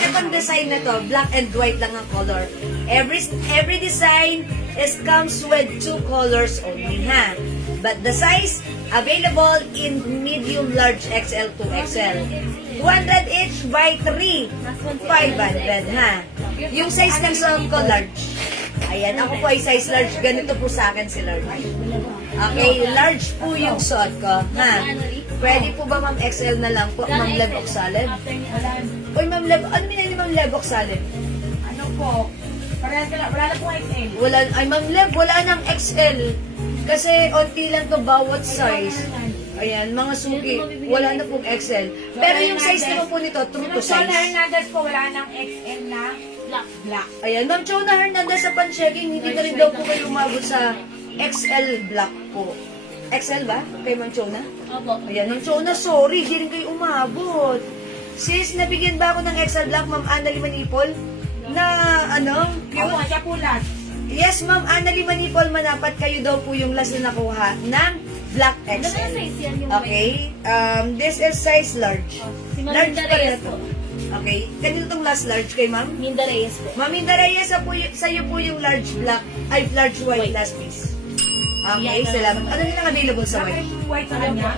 Itong design na to, black and white lang ang color. Every design comes with 2 colors only, ha? But the size, available in medium, large, XL to XL. 200 each by 3. 500, ha? Yung size ng suot ko, large. Ayan, ako po ay size large. Ganito po sa akin si large. Okay, large po yung suot ko, ha? Pwede po ba Ma'am XL na lang po? Ma'am Leb Oxaleb? Uy, Ma'am Leb, ano minili Ma'am Leb Oxaleb? Ano po? Wala na po XL. Ay, Ma'am Leb, wala nang XL. Kasi onti lang to bawat size. Ayan, mga suki, wala na pong XL. Pero yung size naman po nito, true to Chona size. Hernandez po, wala nang XL na black. Ayan, Ma'am Chona Hernandez sa pan-checking, hindi na rin daw po kayo umabot sa XL black po. XL ba? Kay Ma'am Chona? Opo. Ayan, Ma'am Chona, sorry, hindi rin kayo umabot. Sis, nabigyan ba ako ng XL black, Ma'am Annalie Manipol? Na, ano, Opo, cute? siya po last. Yes, Ma'am Annalie Manipol, manapat kayo daw po yung last na nakuha ng black XL. Okay, this is size large. Si Ma'am Large Minda pa rin Reyes ito. po. Okay, kanino tong last large kay Ma'am? Minda Reyes po. Ma'am Minda Reyes, sa'yo po yung large black, ay large white last piece. Okay, Yan, salamat. Ano din ang available sa white? Bakit white sa kanya?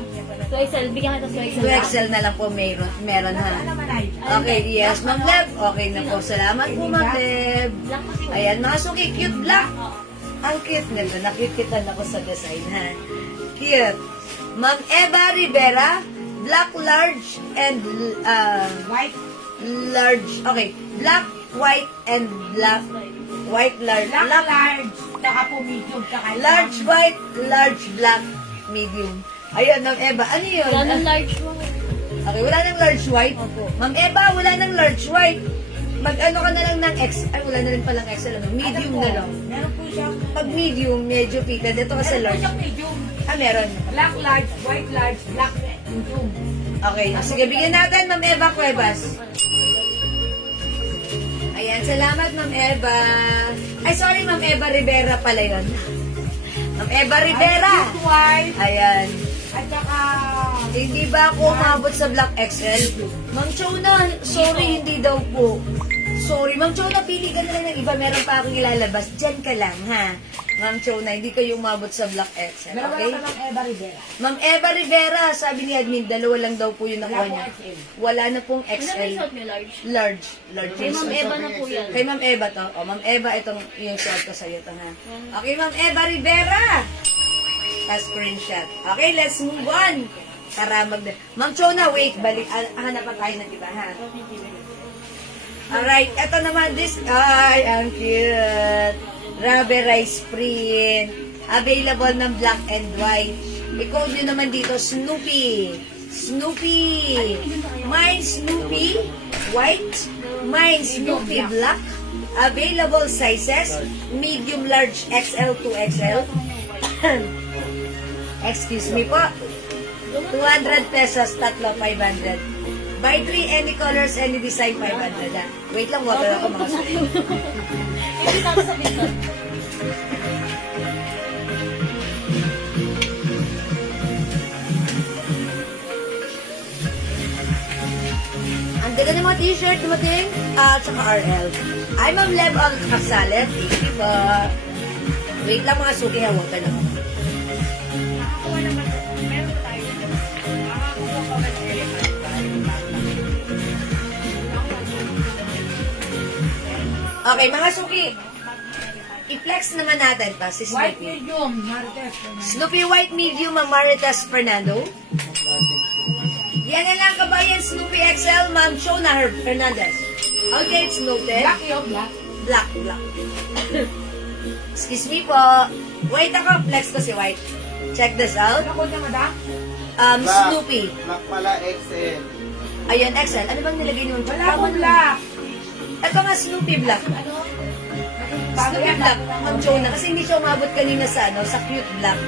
So XL, bigyan kita sa XL. 2XL na lang po meron ha. Ano naman ay? Okay, yes, Ma'am Leb. Okay na po. Salamat po, Ma'am Leb. Black kasi po. Ayan, mga suki, cute black. Ang cute nito. Nakikita ako sa design, ha? Cute. Ma'am Eva Rivera, black large and White. large. Okay, black, white, and black. White, large. Black large. Saka po medium. Saka Large, white, large, black, medium. Ayun, Ma'am Eva. Ano yun? Wala ng large po. Okay, wala nang large white. Opo. Ma'am Eva, wala nang large white. Mag-ano ka na lang ng X, ay wala na rin palang XL, ano? Medium Ano po? na lang. Meron po siyang, Pag medium, medyo fitted. Ito kasi meron po large. siyang medium. Ah, meron. Black large, white large, black medium. Okay, sige, bigyan natin, Ma'am Eva Cuevas. Ayan, salamat, Ma'am Eva. Ay, sorry, Ma'am Eva Rivera pala yun. Ma'am Eva Rivera. Cute white, Ayan. at saka, Hindi ba ako umabot sa Black XL? Ma'am Chona, sorry, hindi daw po. Sorry, Ma'am Chona, pili ka na lang ng iba. Meron pa akong ilalabas. Diyan ka lang, ha? Ma'am Chona, hindi kayo umabot sa Black XL, meron okay? ka ng Eva Rivera. Ma'am Eva Rivera, sabi ni admin, dalawa lang daw po yung nakuha Wala niya. po XL. Wala na pong Ano yung XL. suot niyo, large? Large. Large. Kay Ma'am Eva na po yan. Kay Ma'am Eva to. O, Ma'am Eva, itong yung shot ko sa'yo to, ha? Okay, Ma'am Eva Rivera. Screenshot. Okay, let's move on. Karamag na. Ma'am Chona, wait. Balik. Hanap pa tayo ng iba, ha? Alright, eto naman this. Ay, ang cute. Rabe Rice Print. Available ng black and white. I-code nyo naman dito, Snoopy. Snoopy. Mine Snoopy white. Mine Snoopy black. Available sizes, medium, large, XL to XL. Excuse me po. 200 pesos, tatlo, 500. Buy 3, any colors, any design, 500. Ha? Wait lang, water ako mga sulit. Hindi tapos sa dito. Ang ganda ng mga t-shirt, dumating, tsaka RL. Ay, Ma'am Leb ang kasalet. Thank you po. Wait lang mga suki, ha, water lang ako. Nakakuha naman, meron tayo dito. Nakakuha pa ba ng elephant? Okay, mga suki. I-flex naman natin pa si White Snoopy. medium, Marites. Snoopy White Medium, Ma'am Maritas Fernando. Yan na lang kabayan, Snoopy XL, Ma'am Shona Hernandez. Okay, it's noted. Black yun, black. Black, black. Excuse me po. Wait ako, flex ko si White. Check this out. Ano ko niya, madam? Black. Snoopy. Black pala, XL. Ayun, XL. Ano bang nilagay niyo? Wala akong black. Ito nga, Snoopy Black. Snoopy Black, Ma'am Jonah. Kasi hindi siya umabot kanina sa, sa cute black.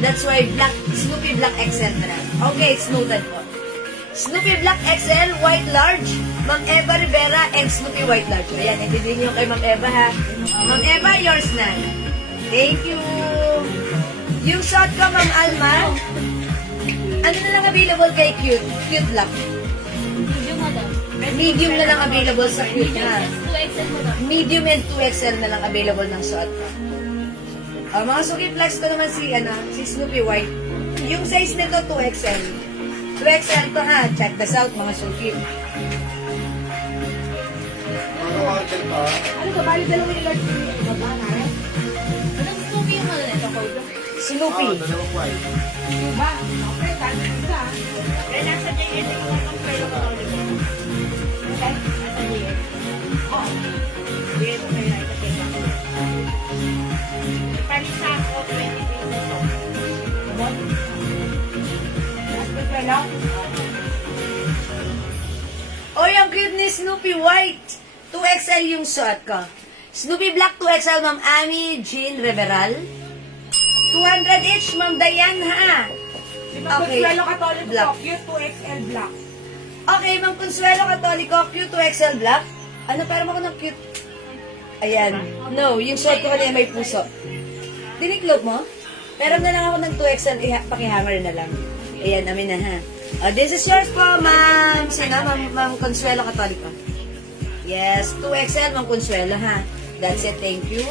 That's why black, Snoopy Black XL na. Okay, it's noted po. Snoopy Black XL, white large, Ma'am Eva Rivera, and Snoopy White large. Ayan, intindihin niyo kay Ma'am Eva, ha? Ma'am Eva, yours na. Thank you. Yung shot ko, Ma'am Alma, ano na lang available kay cute? Cute black. Medium, madam. Medium na lang available sa cute, Medium ha? is 2XL, madam. Medium and 2XL na lang available ng suot ko. Mga suki flex ko naman si Snoopy White. Yung size nito 2XL. 2XL to, ha. Check this out, mga suki. Mga order pa. Ano ba, bali dalawa yung large medium. Baba na, eh? Anong Snoopy yung ano nito, Koy? Snoopy. Dalawang white. Diba? Okay, kahit isa. Eh, nasa JN ko lang ang pwede ko ulit. Okay? Nasa JN. Oh. Bigay ko kayo na ipatake ako. Palisa ako, 20 pesos ako. Diba? Mas pipelo? Oy, ang cute ni Snoopy White. 2XL yung suot ko. Snoopy Black 2XL, Ma'am Ami Jean Reveral. 200 each, Ma'am Dayan, ha. Okay. Consuelo Catholic Black. po, cute 2XL black. Okay, Ma'am Consuelo Catholico, cute 2XL black. Ano, parang ako ng cute. Ayan. No, yung suot ko kanina may puso. Diniklop mo? Pero na lang ako ng 2XL, pakihanger na lang. Ayan, amin na, ha. This is yours po, Ma'am. Sino? Ma'am Consuelo Catholico. Yes, 2XL, Ma'am Consuelo, ha. That's it, thank you.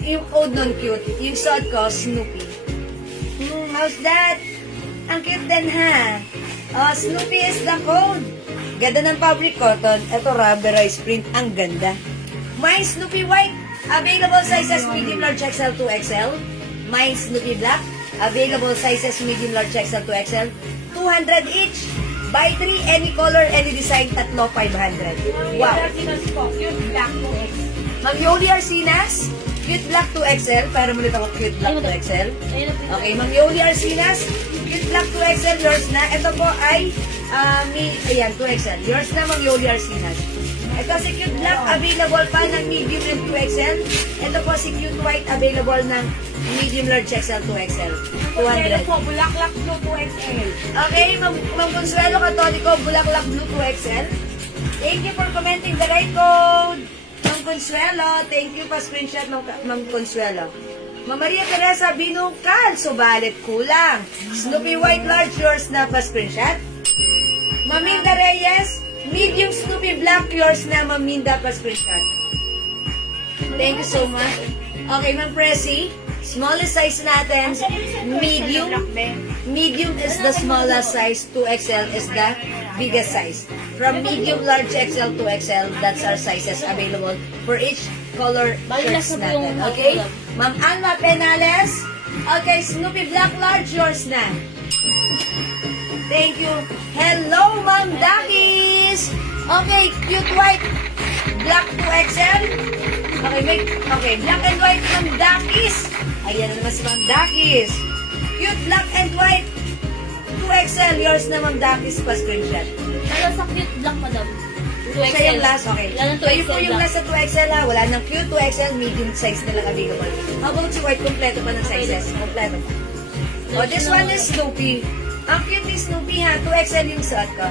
Yung code nun cute. Yung suot ko, Snoopy. How's that? Ang cute din, ha? Snoopy is the code. Ganda ng fabric cotton. Ito, rubberized print. Ang ganda. Mine Snoopy White. Available sizes medium, large, XL, 2XL. Mine Snoopy Black. Available sizes medium, large, XL, 2XL. 200 each. Buy 3, any color, any design, tatlo, 500. Wow. Arsinas po, cute black 2XL. Ma'am Yoli Arsinas, cute black 2XL. Para ulit ako, cute black 2XL. Ayun na po. Okay, Ma'am Yoli Arsinas, cute black 2XL, yours na. Ito po ay, ayan, 2XL. Yours na, Ma'am Yoli Arsinas. Ito si Cute Black, available pa ng medium and 2XL. Ito po si Cute White, available ng medium, large XL, 2XL. 200. po, bulaklak blue 2XL. Okay, Ma'am Consuelo Católico, Bulaklak Blue 2XL. Thank you for commenting the right code. Ma'am Consuelo, thank you pa screenshot Ma'am Consuelo. Ma'am Maria Teresa Binungkal, subalit kulang. Snoopy White Large, yours na pa screenshot. Ma'am Minda Reyes, medium Snoopy Black, yours na Ma'am Minda pa screenshot. Thank you so much. Okay, Ma'am Presi, smallest size natin, medium. Medium is the smallest size, 2XL is the biggest size. From medium, large XL to XL, that's our sizes available for each color shirts natin. Okay? Ma'am Alma Penales. Okay, Snoopy Black Large, yours na. Thank you. Hello, Ma'am Dakis. Okay, Cute White Black 2XL. Okay, Black and White Ma'am Dakis. Ayan na naman si Ma'am Dakis. Cute Black and White 2XL, yours na Ma'am Dakis pa screenshot. Pero sa cute black, madam. 2XL. Siya yung last, okay. Wala ng Kayo po 2XL yung black. last sa 2XL ha. Wala ng cute 2XL, medium size na lang available. How about si White? Kompleto pa ng sizes. Kompleto pa. Oh, this one is Snoopy. Ang cute ni Snoopy ha. 2XL yung suot ko.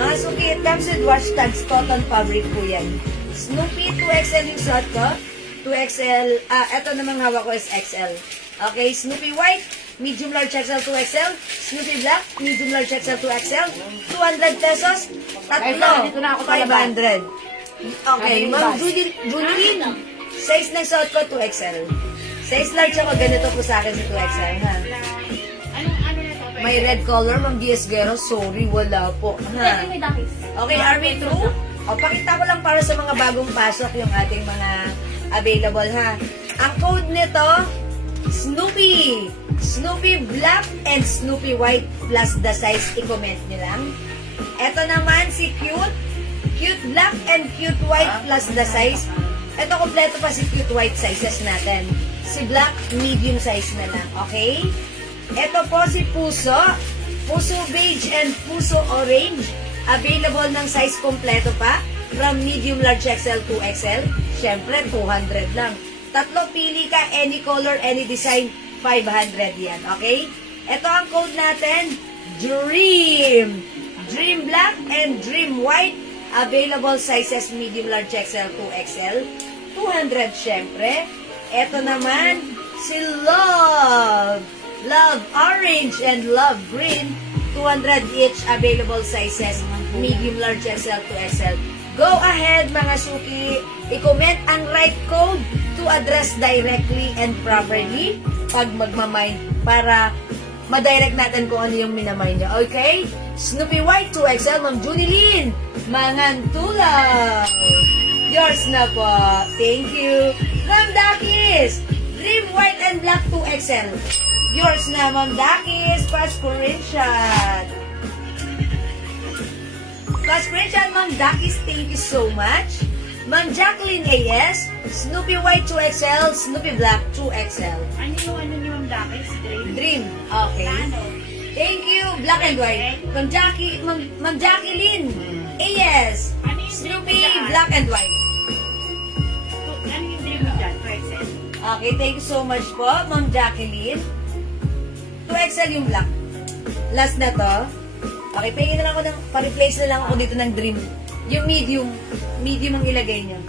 Mga Suki, it comes with wash tags. Cotton fabric po yan. Snoopy, 2XL yung suot ko. 2XL. Ito namang hawak ko is XL. Okay, Snoopy White. Medium large XL 2XL. Snoopy Black. Medium large XL 2XL. 200 pesos. Tatlo. 500. Okay, Ma'am Julilin. Size ng suot ko 2XL. Size large ako. Ganito po sa akin sa 2XL. Ha? Ano na to? May red color, Ma'am Diaz Guerrero. Sorry, wala po. Ha? May dakis. Okay, are we through? O, pakita ko lang para sa mga bagong pasok yung ating mga available, ha? Ang code nito, Snoopy. Snoopy Black and Snoopy White plus the size. I-comment nyo lang. Ito naman si Cute. Cute Black and Cute White plus the size. Ito, kompleto pa si Cute White sizes natin. Si Black, medium size na lang. Okay? Ito po si Puso. Puso Beige and Puso Orange. Available ng size kompleto pa. From medium, large XL to XL. Siyempre, 200 lang. Tatlo pili ka, any color, any design, 500 yan. Okay? Ito ang code natin, Dream. Dream Black and Dream White. Available sizes, medium, large XL to XL. 200 syempre. Ito naman, si Love. Love Orange and Love Green. 200 each, available sizes, medium, large XL to XL. Go ahead mga suki, i-comment ang right code to address directly and properly pag magmamine para madirect natin kung ano yung minamine nyo. Okay? Snoopy White 2XL, Ma'am Junilin, Mangantula. Yours na po. Thank you. Ma'am Dakis, Dream White and Black 2XL. Yours na, Ma'am Dakis. Pass screenshot. Pass screenshot, Ma'am Dakis. Thank you so much. Ma'am Jacqueline A.S. Snoopy White 2XL, Snoopy Black 2XL. Ano yung ano ni Ma'am Dakis? Dream. Okay. Ano? Thank you. Black and white. Ma'am Jacqueline A.S. Snoopy Black and white. Ano yung dream mo dyan? 2XL? Okay, thank you so much po, Ma'am Jacqueline. 2XL yung black. Last na to. Okay, pahingin na lang ako ng, pa-replace na lang ako dito ng dream. Yung medium ang ilagay nyo.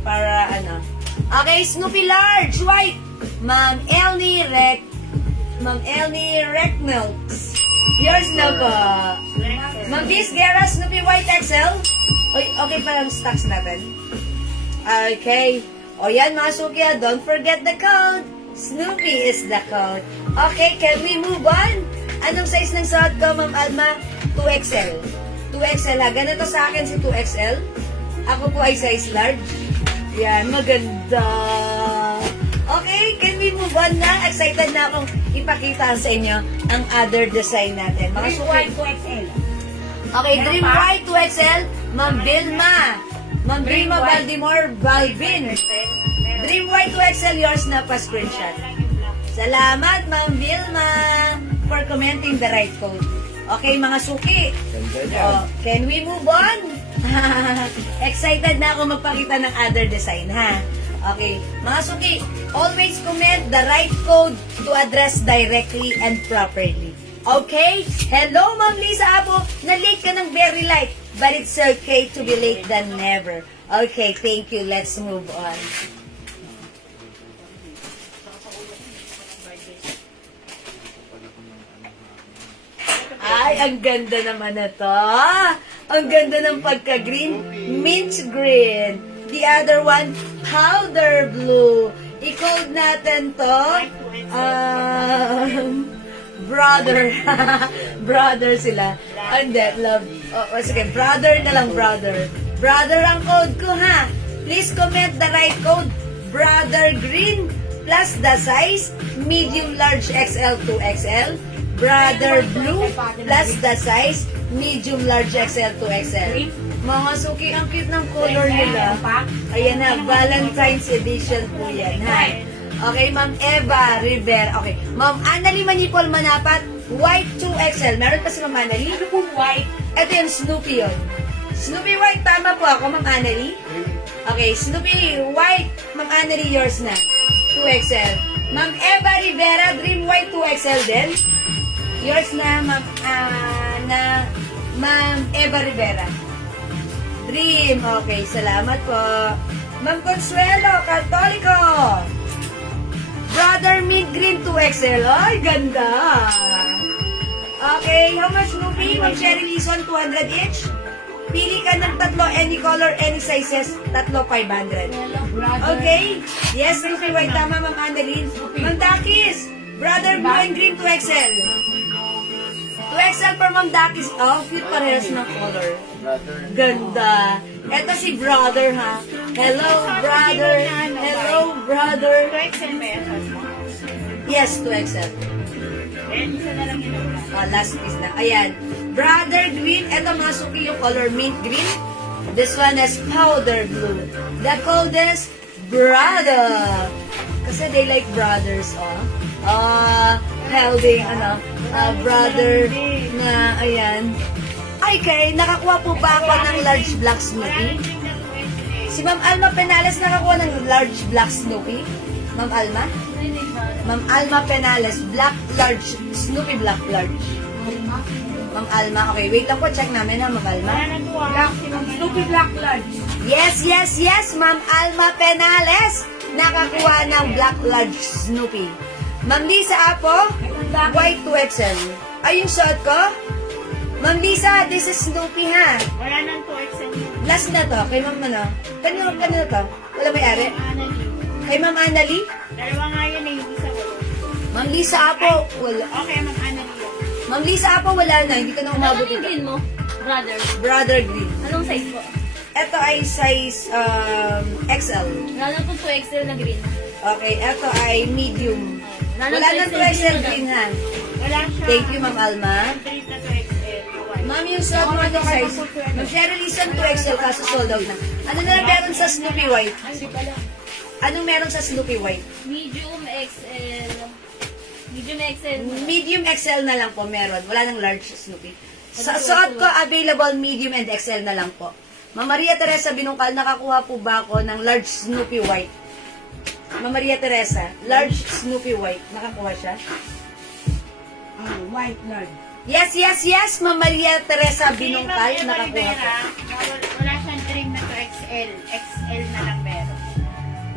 Para ano. Okay, Snoopy Large, white. Ma'am Elnie Reckmelts. Yours na po. Ma'am Biz Guerra, Snoopy White XL. Oy, okay pa lang stocks natin. Okay. O yan mga suki, don't forget the code. Snoopy is the code. Okay, can we move on? Anong size ng suot ko, Ma'am Alma? 2XL. 2XL ha. Ganito sa akin si 2XL. Ako po ay size large. Yan, maganda. Okay, can we move on na? Excited na akong ipakita sa inyo ang other design natin. Mga Dream suki. White 2XL. Okay, Dream White 2XL. Ma'am Vilma. Ma'am Vilma Valdemar Balvin. Dream White 2XL, yours na pa screenshot. Salamat, Ma'am Vilma, for commenting the right code. Okay, mga suki. Ganda niya. Oh, can we move on? Excited na ako magpakita ng other design, ha? Okay. Mga suki, always comment the right code to address directly and properly. Okay? Hello, Ma'am Lisa Apo. Na-late ka ng very light, but it's okay to be late than never. Okay, thank you. Let's move on. Ay, ang ganda naman na to. Ang ganda ng pagka-green. Mint green. The other one, powder blue. I-code natin to. Brother. Brother sila. Hindi, love. Oh, sige, brother na lang, brother. Brother ang code ko, ha? Please comment the right code. Brother green plus the size medium large XL to XL. Brother blue plus the size medium large XL to XL. Mga suki, ang cute ng color nila. Ayan na, Valentine's edition po yan, ha? Okay, Ma'am Eva Rivera. Okay, Ma'am Annalie Manipol Manapat, white 2XL. Meron pa si Ma'am Annalie? Ano po white? Ito yung Snoopy yun. Snoopy white, tama po ako, Ma'am Annalie? Okay, Snoopy white, Ma'am Annalie, yours na. 2XL. Ma'am Eva Rivera, Dream White 2XL din. Yours na, Ma'am Eva Rivera. Dream. Okay, salamat po. Ma'am Consuelo Catolico. Brother Mint Green 2XL. Ay, ganda. Okay, how much Snoopy? Ma'am Sherry Lison, 200 each. Pili ka ng tatlo, any color, any sizes, tatlo 500. Okay? Yes, Snoopy White, tama, Ma'am Annalyn. Ma'am Dakis, Brother Blue and Green 2XL. 2XL for Ma'am Dakis. Oh, cute parehas ng color. Brother. Ganda. Ito si brother, ha? Hello, brother. Hello, brother. 2XL ba yan? Yes, 2XL. Then, isa na lang yun. Last piece na. Ayan. Brother green. Ito mga suki yung color mint green. This one is powder blue. The coldest brother. Kasi they like brothers, oh. Healthy, brother na, ayan. Ay, kay, nakakuha po ba ako ng large black Snoopy? Si Ma'am Alma Penales nakakuha ng large black Snoopy? Ma'am Alma? Ma'am Alma Penales, black large, Snoopy black large. Ma'am Alma, okay, wait lang po, check namin ha, Ma'am Alma. Snoopy Black Large. Yes, yes, yes, Ma'am Alma Penales, nakakuha ng black large Snoopy. Ma'am Lisa Apo, white 2XL. Ay, yung suot ko? Ma'am Lisa, this is Snoopy ha. Wala nang 2XL. Last na to, kay Ma'am Kanino to? Wala may-ari? Kay Ma'am Annalie? Dalawa nga yun eh, yung isa ko. Ma'am Lisa Apo, wala. Okay, Ma'am Annalie. Ma'am Lisa Apo, wala na. Hindi ko na umabot Ano yung ito. green mo? Brother. Brother green. Anong size po? Ito ay size XL. Wala na po 2XL na green. Okay, ito ay medium. Wala Wala na na 2XL green ha. Wala siya. Thank you, Ma'am Alma. Green na 2XL. Ma'am, yung suot mo ito size. Ma'am Cheryl Lison, 2XL kaso sold out na. Ano na meron sa Snoopy White? Anong meron sa Snoopy White? Medium XL. Medium XL. Medium XL na lang po meron. Wala nang large Snoopy. Sa suot ko, available medium and XL na lang po. Ma'am Maria Teresa Binungkal, nakakuha po ba ako ng large Snoopy White? Ma'am Maria Teresa, large Snoopy White. Nakakuha siya? White large. Yes, yes, yes, Ma'am Maria Teresa Si Ma'am Binungkal, Eva nakakuha po. Rivera, wala siyang green na 2XL. XL na lang meron.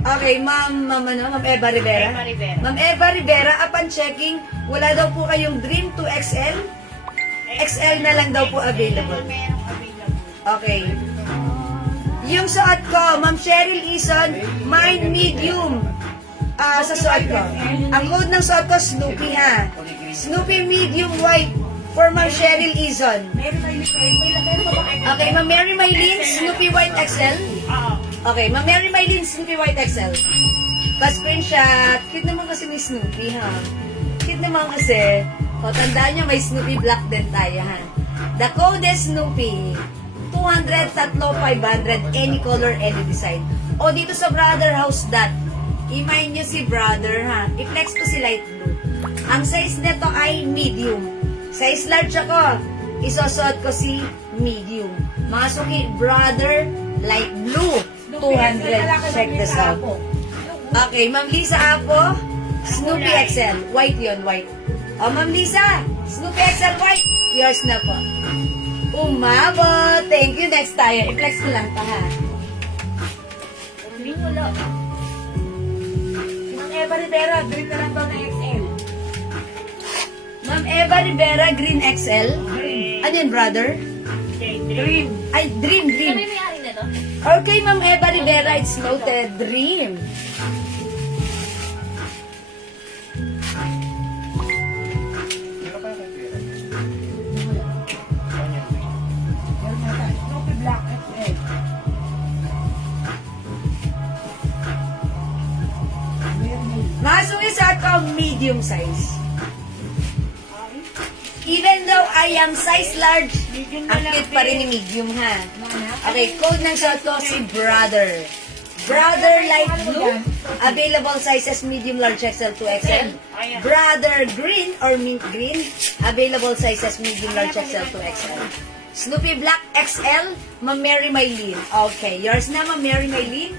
Okay, Ma'am Eva Rivera. Eva Rivera. Ma'am Eva Rivera, upon checking, wala daw po kayong Dream 2XL. XL na lang daw po available. Merong available. Okay. Yung suot ko, Ma'am Cheryl Ison, mine medium. Sa suot ko. Ang code ng suot ko, Snoopy ha. Snoopy medium white for Ma'am Cheryl Ison. Okay, Ma'am Mary Maylin, Snoopy white XL. Oo. Okay, Ma'am Mary Maylin, Snoopy white XL. Pa-screenshot. Cute naman kasi may Snoopy ha. Cute naman kasi. O, tandaan nyo, may Snoopy black din tayo ha. The code is Snoopy. 200, tatlo, 500, any color, any design. O, dito sa Brother House Dot, i-mind nyo si Brother, ha? I-flex ko si light blue. Ang size nito ay medium. Size large ako. Isosot ko si medium. Mga suki, Brother Light Blue, 200. Check this out. Okay, Ma'am Lisa Apo, Snoopy XL. White yon, white. O, Ma'am Lisa, Snoopy XL white. Yours na po. Umabot. Thank you. Next tayo. I-flex ko lang pa, ha? Green wala. Mang Eva Rivera, green na lang daw na XL. Ma'am Eva Rivera, Green XL. Ano yun, brother? Green. Ay, Dream, Kami Dream. may-ari na to. Okay, Ma'am Eva Rivera, it's noted. Dream. Meron pa yung kay Pera. Snoopy Black XL. Masuki sa ako, medium size. Even though I am size large, ang cute pa rin ni medium, ha? Okay, code ng shot ko si Brother. Brother Light Blue, available sizes medium, large, XL, 2XL. Brother Green or Mint Green, available sizes medium, large, XL, 2XL. Snoopy Black XL, Ma'am Mary Maylene. Okay, yours na, Ma'am Mary Maylene.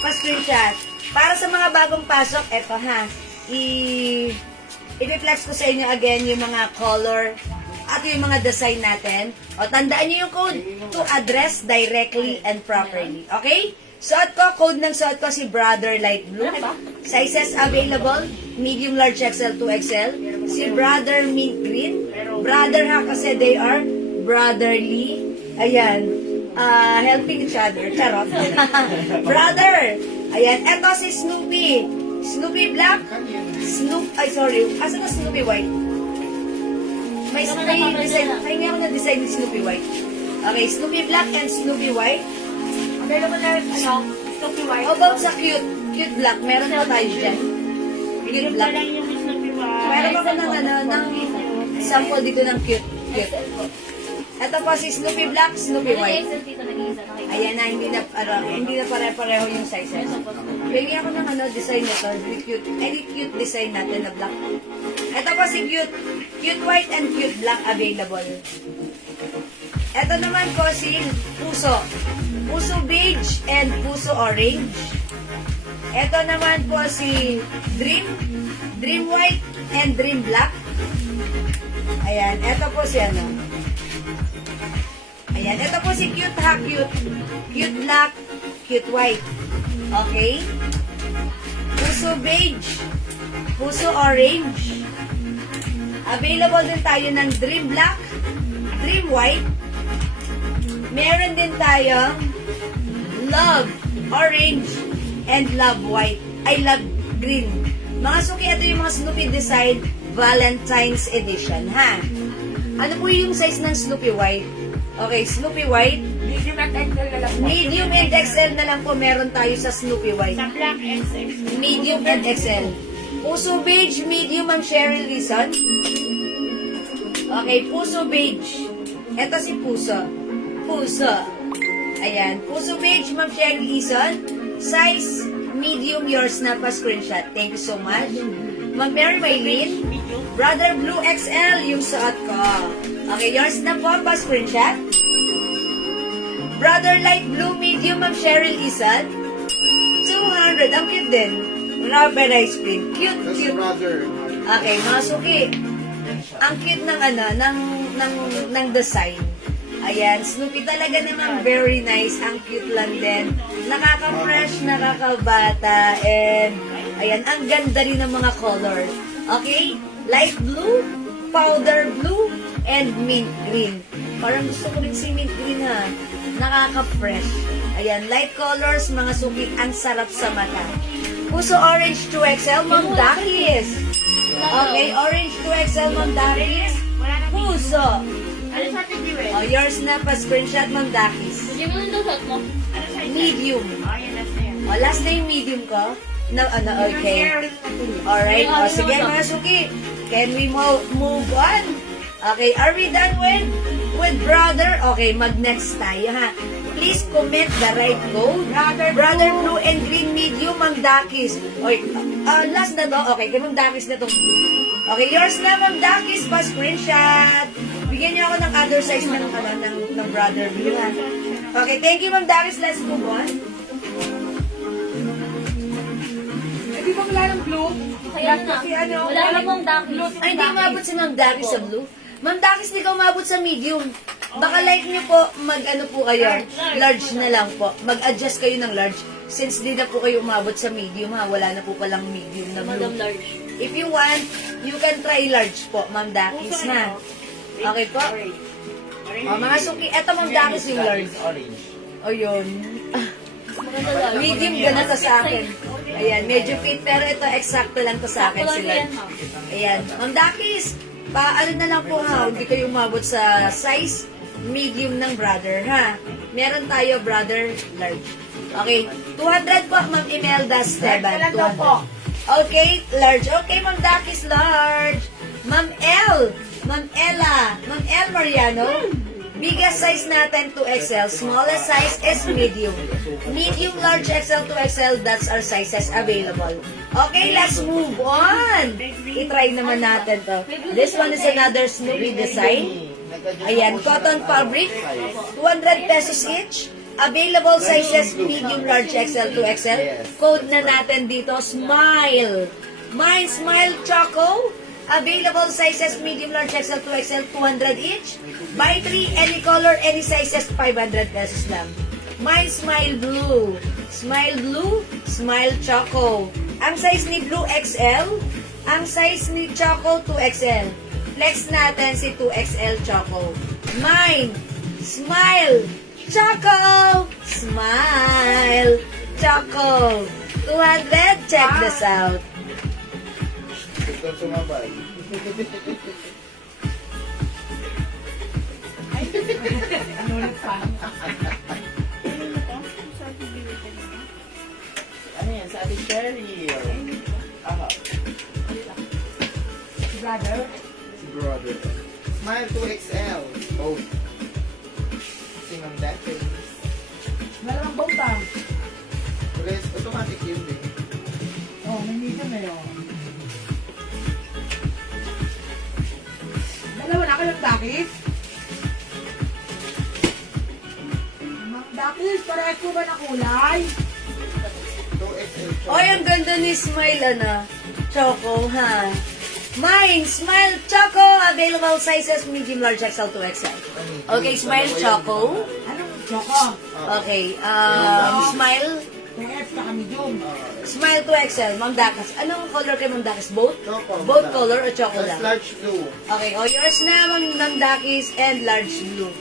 Pa-screenshot. Para sa mga bagong pasok, eto ha, i-reflex ko sa inyo again yung mga color at yung mga design natin. O, tandaan nyo yung code to address directly and properly. Okay? Suot ko, code ng suot ko si Brother Light Blue. Sizes available, medium, large, XL, 2XL. Si Brother Mint Green. Brother ha, kasi they are brotherly. Ayan. Helping each other. Charot. Brother. Ayan. Eto si Snoopy. Snoopy Black. Asa na Snoopy White? May design. Kaya ako na-design ni Snoopy White. Okay, Snoopy Black and Snoopy White. Available na rin, Snoopy White. How about sa cute? Cute Black. Meron na tayo dyan. Cute Group na Black. lang yung Snoopy White. Meron ako ng sample dito ng cute. Cute. Ito po si Snoopy Black, Snoopy White. XL dito nag-iisa. Ayan na, hindi na pare-pareho yung sizes. Pili ako ng design nito, cute, any cute design natin na black. Ito po si cute white and cute black available. Ito naman po si puso beige and puso orange. Ito naman po si dream white and dream black. Ayan, ito po si Ayan, ito po si cute ha, cute black, cute white. Okay? Puso beige, puso orange. Available din tayo ng dream black, dream white. Meron din tayong love orange and love white. I love green. Mga suki, ito yung mga Snoopy Design Valentine's Edition, ha? Ano po yung size ng Snoopy White? Okay, Snoopy White. Medium at XL na lang po. Medium and XL na lang po meron tayo sa Snoopy White. Sa Black XL. Medium and XL. Puso beige, medium ang Cheryl Lison. Okay, puso beige. Ito si puso. Puso. Ayan, puso beige, Ma'am Cheryl Lison. Size medium, yours na pa screenshot. Thank you so much. Ma'am Mary Maylene. Brother Blue XL, yung suot ko. Okay, yours na po pa screenshot. Brother Light Blue Medium, Ma'am Cheryl Isan. 200. Ang cute din. Rubber ice cream. Cute, That's cute. brother. Okay, mga suki. Ang cute ng ng design. Ayan, Snoopy talaga naman very nice. Ang cute lang din. Nakaka-fresh, nakakabata, and ayan, ang ganda rin ng mga color. Okay? Light blue, powder blue, and mint green. Parang gusto ko rin si mint green ha. Nakaka-fresh. Ayan, light colors, mga suki, ang sarap sa mata. Puso orange 2XL, Ma'am Dakis. Okay, orange 2XL, Ma'am Dakis. Puso. Ano sa atin, Jewel? Oh, yours na pa screenshot, Ma'am Dakis. Hindi mo nang suot mo. Ano sa atin? Medium. Oh, yan, last na yan. Oh, last na yung medium ko. No, okay. Alright, oh, sige mga suki. Can we move on? Okay, are we done with brother? Okay, mag-next tayo ha. Please comment the right code. Brother Blue and Green Medium, Ma'am Dakis. Okay, last na to. Okay, kay Ma'am Dakis na to. Okay, yours na, Ma'am Dakis, pa screenshot. Bigyan niyo ako ng other size ng brother blue, ha? Okay, thank you, Ma'am Darius. Let's move on. Eh, di ba wala ng blue? Kaya na. Kasi ano, Wala namang dark blue. Ay, hindi umabot si Ma'am Darius sa blue. Ma'am Darius, hindi ka umabot sa medium. Baka like niyo po, mag-ano po kayo, large na lang po. Mag-adjust kayo ng large. Since di na po kayo umabot sa medium, ha? Wala na po palang medium na Madam blue. large. If you want, you can try large po, Ma'am Darius, ha? Okay po? O, mga suki, eto Ma'am Darius yung large. Orange. O, yun. Maganda large. Medium ganun to sa akin. Ayan, medyo fit, pero ito, eksakto lang to sa akin, Sakto si lang yan, large. ma'am. Ayan. Ma'am Dakis, ano na lang po ha, hindi kayo umabot sa size medium ng brother, ha? Meron tayo, brother, large. Okay, 200 po, Ma'am Imelda Esteban. 200. Okay, large. Okay, Ma'am Dakis, large. Ma'am L, Ma'am Ella, Ma'am L Mariano. Biggest size natin 2XL. Smallest size is medium. Medium, large, XL, 2XL, that's our sizes available. Okay, let's move on. I-try naman natin to. This one is another Snoopy design. Ayan, cotton fabric. 200 pesos each. Available sizes, medium, large, XL, 2XL. Code na natin dito, SMILE. Mine, SMILE Choco. Available sizes, medium, large, XL, 2XL, 200 each. Buy 3, any color, any sizes, 500 pesos lang. Mine, Smile Blue. Smile Blue, Smile Choco. Ang size ni Blue, XL. Ang size ni Choco, 2XL. Flex natin si 2XL Choco. Mine, Smile Choco. Smile Choco. 200, check this out. Ikaw sumabay. Ano yan? Sa ating Cheryl. Aha. Brother. Si brother. Smile 2XL. Oh. Si Ma'am Dati. Malamang bauta. Rest, automatic yun din. Oh, may medium na yun. Dalawa na kayong dakis? Ma'am Dakis, parehas po ba na kulay? 2XL. Oy, ang ganda ni Smile, Choco, ha? Mine, Smile Choco. Available sizes, medium, large, XL, 2XL. Okay, Smile Choco. Anong choco? Okay, Smile, PF ka kami dun. Smile 2XL, Ma'am Dakas. Anong color kay Ma'am Dakas? Both? Choco. Both color o choco That's lang? large blue. Okay, yours na, Ma'am Dakis, and large blue.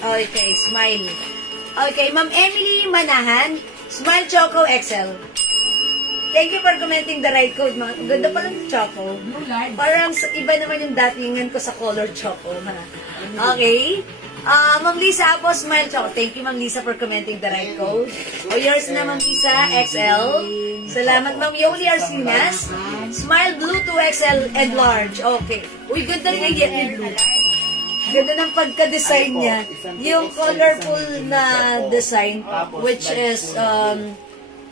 Okay, Smile. Okay, Ma'am Emily Manahan, Smile Choco XL. Thank you for commenting the right code, Ma'am. Ang ganda pala ng Choco. Blue light. Parang iba naman yung datingan ko sa color Choco, ha? Okay. Ma'am Lisa Apo, Smile Choco. Thank you, Ma'am Lisa, for commenting the right code. Yours na, Ma'am Lisa, XL. Salamat, Ma'am Yoli Arsinas. Smile Blue 2XL and large. Okay. Uy, ganda rin ang Yeti Blue. Ganda ng pagka-design niya. Yung colorful na design, which is,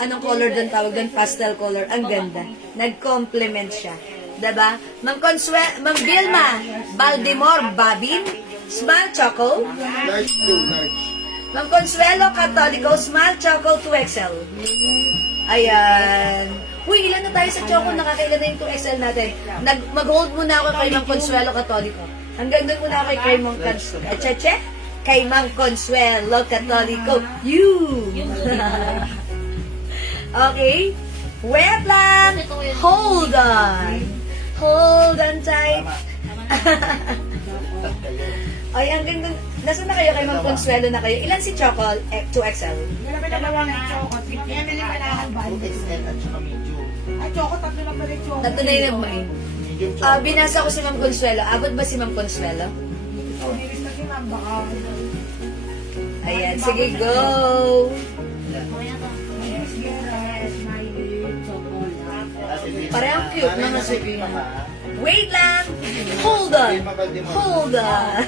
anong color doon tawag doon? Pastel color. Ang ganda. Nag-complement siya. Diba? Ma'am Ma'am Vilma Baldemor Babin, Smile Choco. Large blue, large. Ma'am Consuelo Catolico, Smile Choco 2XL. Ayan. Uy, ilan na tayo sa Choco? Nakakailan na yung 2XL natin. Mag-hold muna ako kay Ma'am Consuelo Catolico. Hanggang doon muna ako kay Ma'am kay Ma'am Consuelo Catolico. You! Okay? Wait lang! Hold on! Hold on tight! Ay, hanggang doon. Nasaan na kayo kay Ma'am Consuelo na kayo? Ilan si Choco? 2XL? Dalawa ng choco. Emily Manahan ba? 2XL at saka medium. Ay, choco, tatlo lang pala yung choco. Tatlo na yun ang Medium choco. binasa ko si Ma'am Consuelo. Abot ba si Ma'am Consuelo? Oh, nilis na si ma'am, baka. Ayan, sige, go! Yes, yes, smiley, choco. Parehong cute, mga sugi. Wait lang! Hold on! Hold on!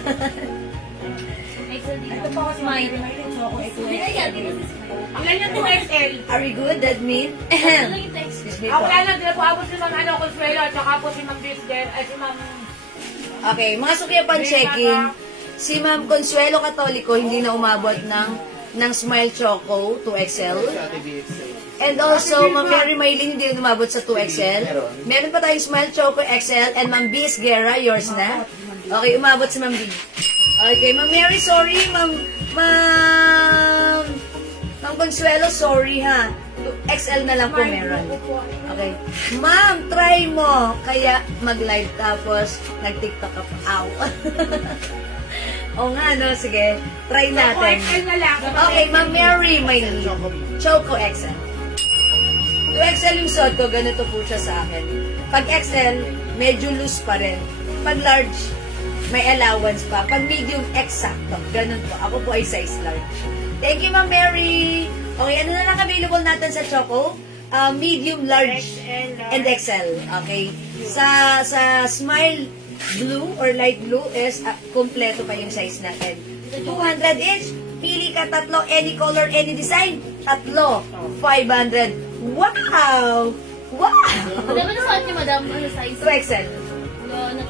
Ito pa kasi Smile. may choco. Ito. Binigyan, dito si Ilan yung 2XL? Are we good, admin? Ano lang yung text? Excuse me Ah, po. wala na, di na po abot si Ma'am Consuelo at saka po si Ma'am Disder, ay si Ma'am Okay, mga sukya pang checking. Si Ma'am Consuelo Catolico hindi na umabot ng Smile Choco 2XL. Si Ate BXL. And also, Ma'am Mary Maylin hindi na umabot sa 2XL. Meron pa tayong Smile Choco XL and Ma'am B Guerra, yours na. Okay, umabot si Ma'am B. Okay, Ma'am Mary, sorry. Ma'am Consuelo, sorry ha. XL na lang po meron. Okay. Ma'am, try mo. Kaya mag-live tapos nag-TikTok ka pa. Ow. O nga, no? Sige. Try natin. Okay, Ma'am Mary, may Choco XL. 2XL yung suot ko, ganito po siya sa akin. Pag XL, medyo loose pa rin. Pag large, may allowance pa. Pag medium, exacto. Ganun po. Ako po ay size large. Thank you, Ma'am Mary. Okay, ano na lang available natin sa Choco? Medium, large, and XL. Okay. Sa Smile Blue or light blue is kompleto pa yung size natin. 200 each. Pili ka tatlo, any color, any design. Tatlo. 500. Wow! Wow! Madam, ano suot niyo, madam? Ano size? 2XL. Wala na.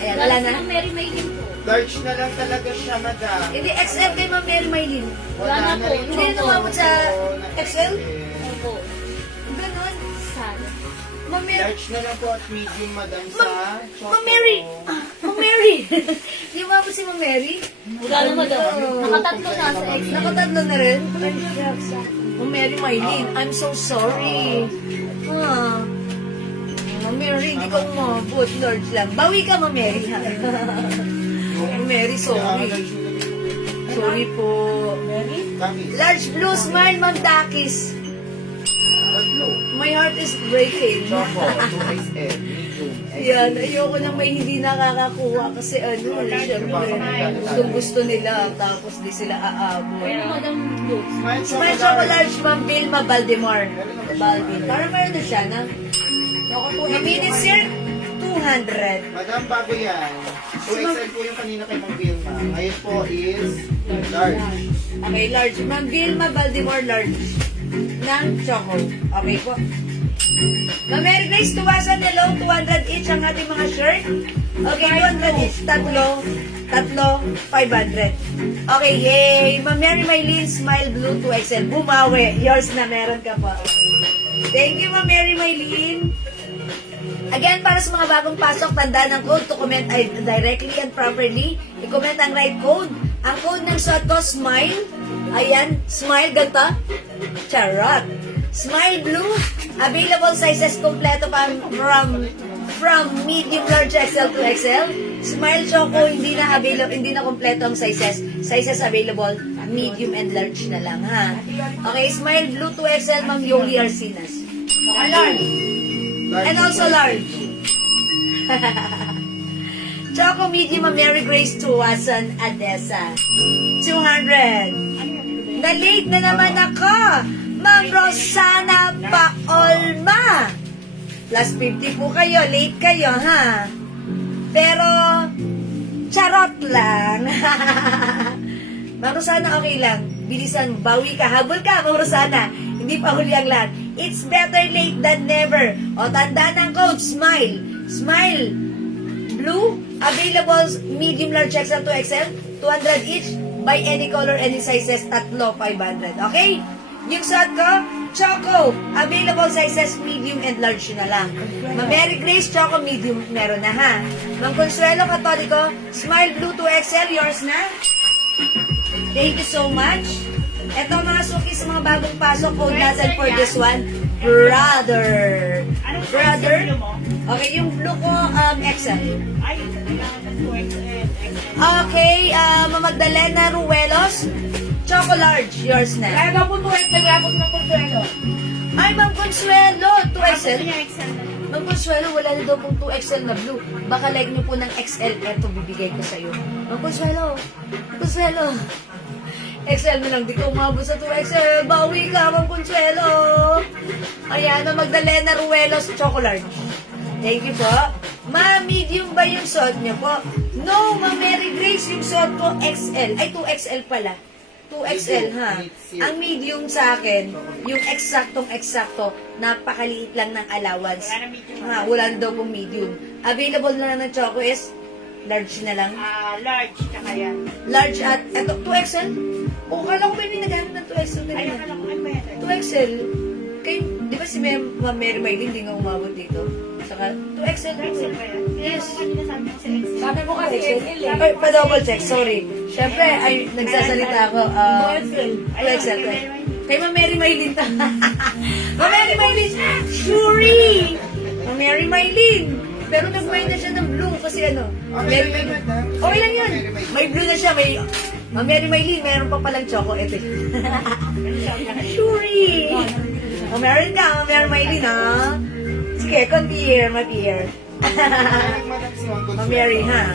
Ayan, wala na. Mary Maylin po. Large na lang talaga siya, madam. Hindi, XL kay Ma'am Mary Maylin. Wala na po. Hindi na umabot sa XL? Opo. Ganon. Sana. Ma'am Mary. Large na lang po at medium, madam, sa Choco. Ma'am Mary! Ma'am Mary! Di umabot si Ma'am Mary? Wala na, madam. Nakatatlo na sa X. Nakatatlo na rin? Ay, shucks. Ma'am Mary Maylin, I'm so sorry. Ma'am Mary, hindi ka umabot. Large lang. Bawi ka, Ma'am Mary. Ha? Ma'am Mary, sorry. Sorry po. Kami. Large blue smile, Ma'am Dakis. Tatlo. My heart is breaking. Choco, 2XL, medium. Yan, ayoko nang may hindi nakakakuha kasi syempre, gusto nila tapos di sila aabot. Pero madam, blue. Smile Choco Large, Ma'am Vilma Baldemar. Balvin. Parang meron na siya na. Minute sir, 200. Madam, bago yan. 2XL po yung kanina kay Ma'am Vilma. Ngayon po is large. Okay, large. Ma'am Vilma Baldemar Large. Ng Choco. Okay po. Ma'am Mary Grace, tuwasan hello, 200 each ang ating mga shirt. Okay, 200 each, tatlo, 500. Okay, yay! Ma'am Mary Maylin, Smile Blue 2XL. Bumawi. Yours na, meron ka pa. Thank you, Ma'am Mary Maylin. Again, para sa mga bagong pasok, tandaan ang code to comment directly and properly. I-comment ang right code. Ang code ng suot ko, SMILE. Ayan, SMILE, ganito. Charot. Smile Blue. Available sizes kompleto pa from medium, large, XL to XL. Smile Choco, hindi na available, hindi na kompleto ang sizes. Sizes available, medium and large na lang, ha? Okay, Smile Blue 2XL, Ma'am Yoli Arcinas. Large. And also large. Choco medium, Ma'am Mary Grace Tuwasan Adesa. 200. Na-late na naman ako. Ma'am Rosana Paolma. Plus 50 po kayo. Late kayo, ha? Pero, charot lang. Ma'am Rosana, okay lang. Bilisan, bawi ka. Habol ka, Ma'am Rosana. Hindi pa huli ang lahat. It's better late than never. O, tandaan ang code, SMILE. SMILE. Blue, available medium, large, XL to XL. 200 each. Buy any color, any sizes. Tatlo, 500. Okay? Yung suot ko, Choco. Available sizes, medium and large na lang. Ma'am Mary Grace, Choco, medium. Meron na, ha? Ma'am Consuelo Catolico, Smile Blue 2XL. Yours na? Thank you so much. Ito mga suki sa mga bagong pasok, code natin for this one, Brother. Anong Brother? size mo? Okay, yung blue ko, XL. Ay, kailangan ng 2XL. Okay, Ma'am Magdalena Ruelos, Choco Large, yours na. Kaya daw po 2XL, kaya po ng Consuelo. Ay, Ma'am Consuelo, 2XL. Niya XL na. Ma'am Consuelo, wala na daw pong 2XL na blue. Baka like nyo po ng XL, eto bibigay ko sa'yo. Ma'am Consuelo, Consuelo. XL na lang, di ko umabot sa 2XL. Bawi ka, Ma'am Consuelo. Ayan, Ma'am Magdalena Ruelos, Choco Large. Thank you po. Ma'am, medium ba yung suot niyo po? No, Ma'am Mary Grace, yung suot ko XL. Ay, 2XL pala. 2XL ha. Ang medium sa akin, yung eksaktong-eksakto, napakaliit lang ng allowance. Wala na medium. Ha, wala na daw pong medium. Available na lang ng choco is large na lang. Large, tsaka yan. Large at, eto, 2XL? O, kala ko ba yung naghanap ng 2XL Ay, kanina? akala ko, ano ba yan? 2XL? Kay, di ba si Ma'am Mary Maylin hindi nga umabot dito? Saka, 2XL? XL ba yan? Yes. Kanina sabi mo sa XL. Sabi mo kasi XL eh. Ay, pa-double check, sorry. Siyempre, ay, nagsasalita ako. 2XL. Kay Ma'am Mary Maylin ta. Ma'am Mary Maylin! Shuri! Ma'am Mary Maylin! Pero nag-buy na siya ng blue kasi ano. Mary Maylin. Okay lang yun. May blue na siya. May Ma'am Mary Maylin, meron pa palang choco. Ito. Shuri! Ma'am Mary ka, Ma'am Mary Maylin ha. Sige, compare, ma-peer. Ma'am Mary ha.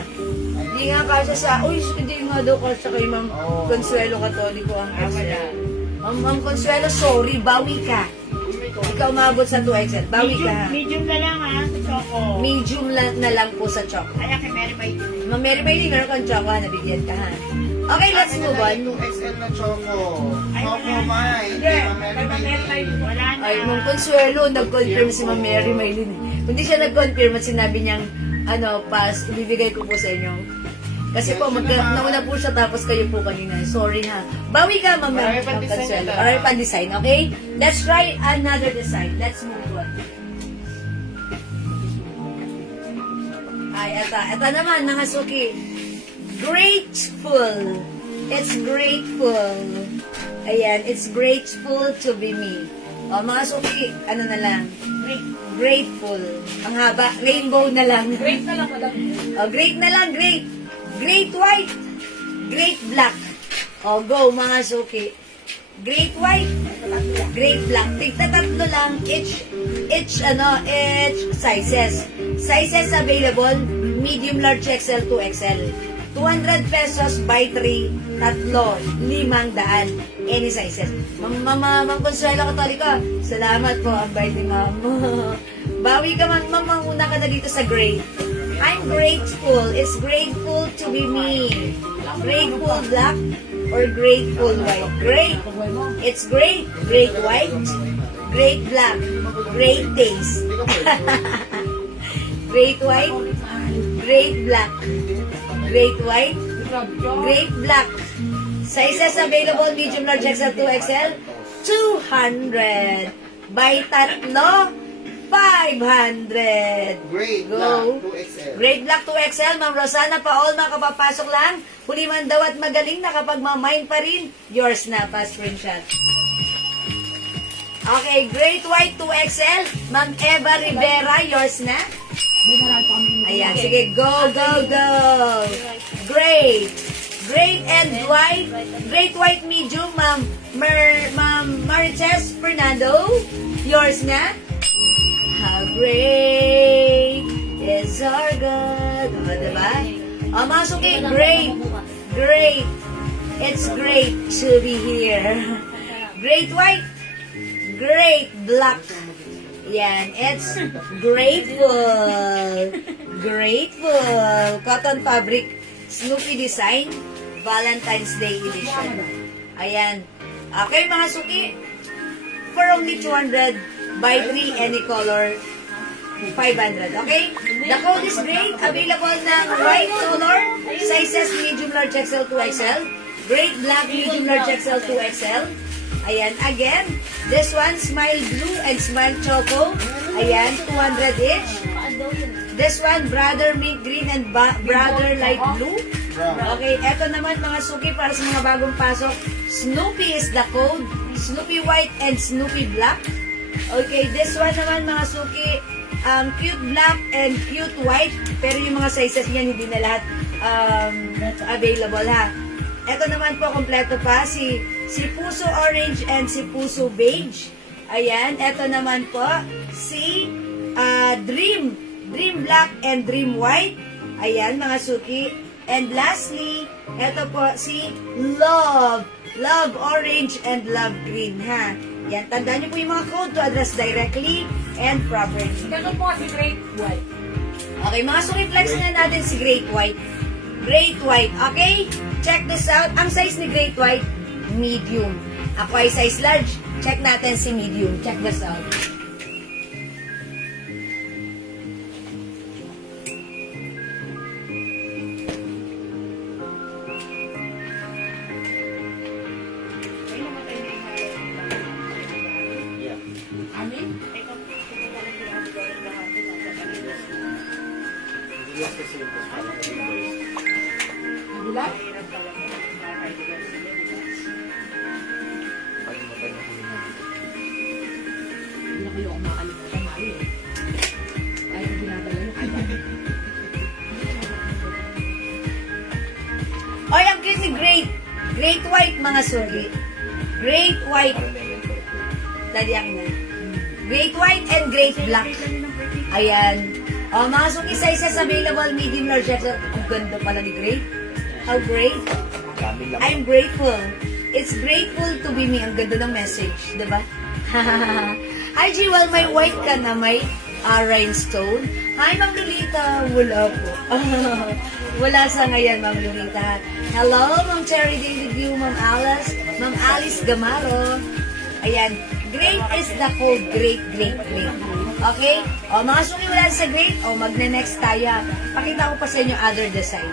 Hindi nga kasi sa, uy, hindi nga daw kasi kay Ma'am Consuelo Katoliko ang XL. Ma'am Consuelo, sorry, bawi ka. Ikaw umabot sa 2XL, bawi ka ha. Medium na lang ha, sa choco. Medium na lang po sa choco. Kaya kay Mary May. Ma'am Mary Maylin, meron kang choco ha, nabigyan ka ha. Okay, let's move on. 2XL na choco. Choco Mai. Wala na. Ay, Ma'am Consuelo, nag-confirm si Ma'am Mary Maylin. Hindi siya nag-confirm at sinabi niyang, pass, ibibigay ko po sa inyo. Kasi po, nauna po siya tapos kayo po kanina. Sorry ha. Bawi ka, Ma'am Marami pang design Consuelo. na. Marami pang design, okay? Let's try another design. Let's move on. Ay, eto naman, mga suki. Grateful. It's grateful. Ayan, it's grateful to be me. O, mga suki, ano na lang? Grateful. Ang haba, rainbow na lang. Great na lang, madam. O, great na lang, great. Great white. Great black. O, go, mga suki. Great white. Great black. Tigta tatlo lang. Each sizes. Sizes available, medium, large, XL, 2XL. 200 pesos by 3, tatlo, 500. Any sizes. Ma'am Consuelo Katoliko, salamat po. Ang bait ni Ma'am. Bawi ka, Ma'am. Manguna ka na dito sa great. I'm grateful. It's grateful to be me. Grateful black or grateful white? Great. It's great. Great white. Great black. Great taste. Great white. Great black. Great white. Great black. Sizes available, medium, large, XL, 2XL. 200. By tatlo, 500. Great Go. Black 2XL. Great Black 2XL, Ma'am Rosana Paol, makapapasok lang. Huli man daw at magaling, nakapagmamine pa rin. Yours na, pa screenshot. Okay, Great White 2XL, Ma'am Eva Rivera, yours na. Ayan, sige, go, go, go. Great. Great and white. Great white medium, Ma'am Marites Fernando, yours na. How great is our God. O, diba? O, mga suki, great. Great. It's great to be here. Great white. Great black. Yan, it's grateful. Grateful. Cotton fabric. Snoopy design. Valentine's Day edition. Ayan. Okay, mga suki. For only 200 by 3, any color, 500. Okay? The code is great. Available ng white color. Sizes medium, large, XL, 2XL. Great black, medium, large, XL, 2XL. Ayan, again, this one, Smile Blue and Smile Choco. Ayan, 200 each. This one, Brother Mint Green and Brother Light Blue. Okay, eto naman mga suki para sa mga bagong pasok. Snoopy is the code. Snoopy White and Snoopy Black. Okay, this one naman mga suki, cute black and cute white. Pero yung mga sizes niyan, hindi na lahat available ha. Ito naman po, kompleto pa, si Puso Orange and si Puso Beige. Ayan, ito naman po, si Dream Black and Dream White. Ayan, mga suki. And lastly, ito po, si Love Orange and Love Green, ha. Yan, tandaan niyo po yung mga code to address directly and properly. Ganun po si Great White. Okay, mga suki, flex na natin si Great White. Great White, okay? Check this out. Ang size ni Great White, medium. Ako ay size large. Check natin si medium. Check this out. Ay, namatay na yung Yeah. Amin? Ay, kung hindi ko lang ginagawa lahat ito, nasa Pilipinas. Hindi lang kasi yung mas parang reverse. Diba? Mahirap talaga. Nakakaibigan sila, di ba? Pag matay na hininga. Hindi na kayo kumakalimutan, mali eh. Kahit ginagala yung kanya. Oy, ang cute ni Great. Great White, mga sugi. Great White. Dali akin na. Great White and Great Black. Ayan. O, mga sugi, size available, medium, large, XL. Ang ganda pala ni Great. How great. Dami lang. I'm grateful. It's grateful to be me. Ang ganda ng message, diba? Hi, G, well, may white ka na, may rhinestone. Hi, Ma'am Lolita. Wala po. Wala sa ngayon, Ma'am Lolita. Hello, Ma'am Cherry David View, Ma'am Alice, Ma'am Alice Gamaro. Ayan. Great is the code. Great, great, great. Okay? O, mga suki wala sa great. O, magne-next tayo. Pakita ko pa sa inyo other design.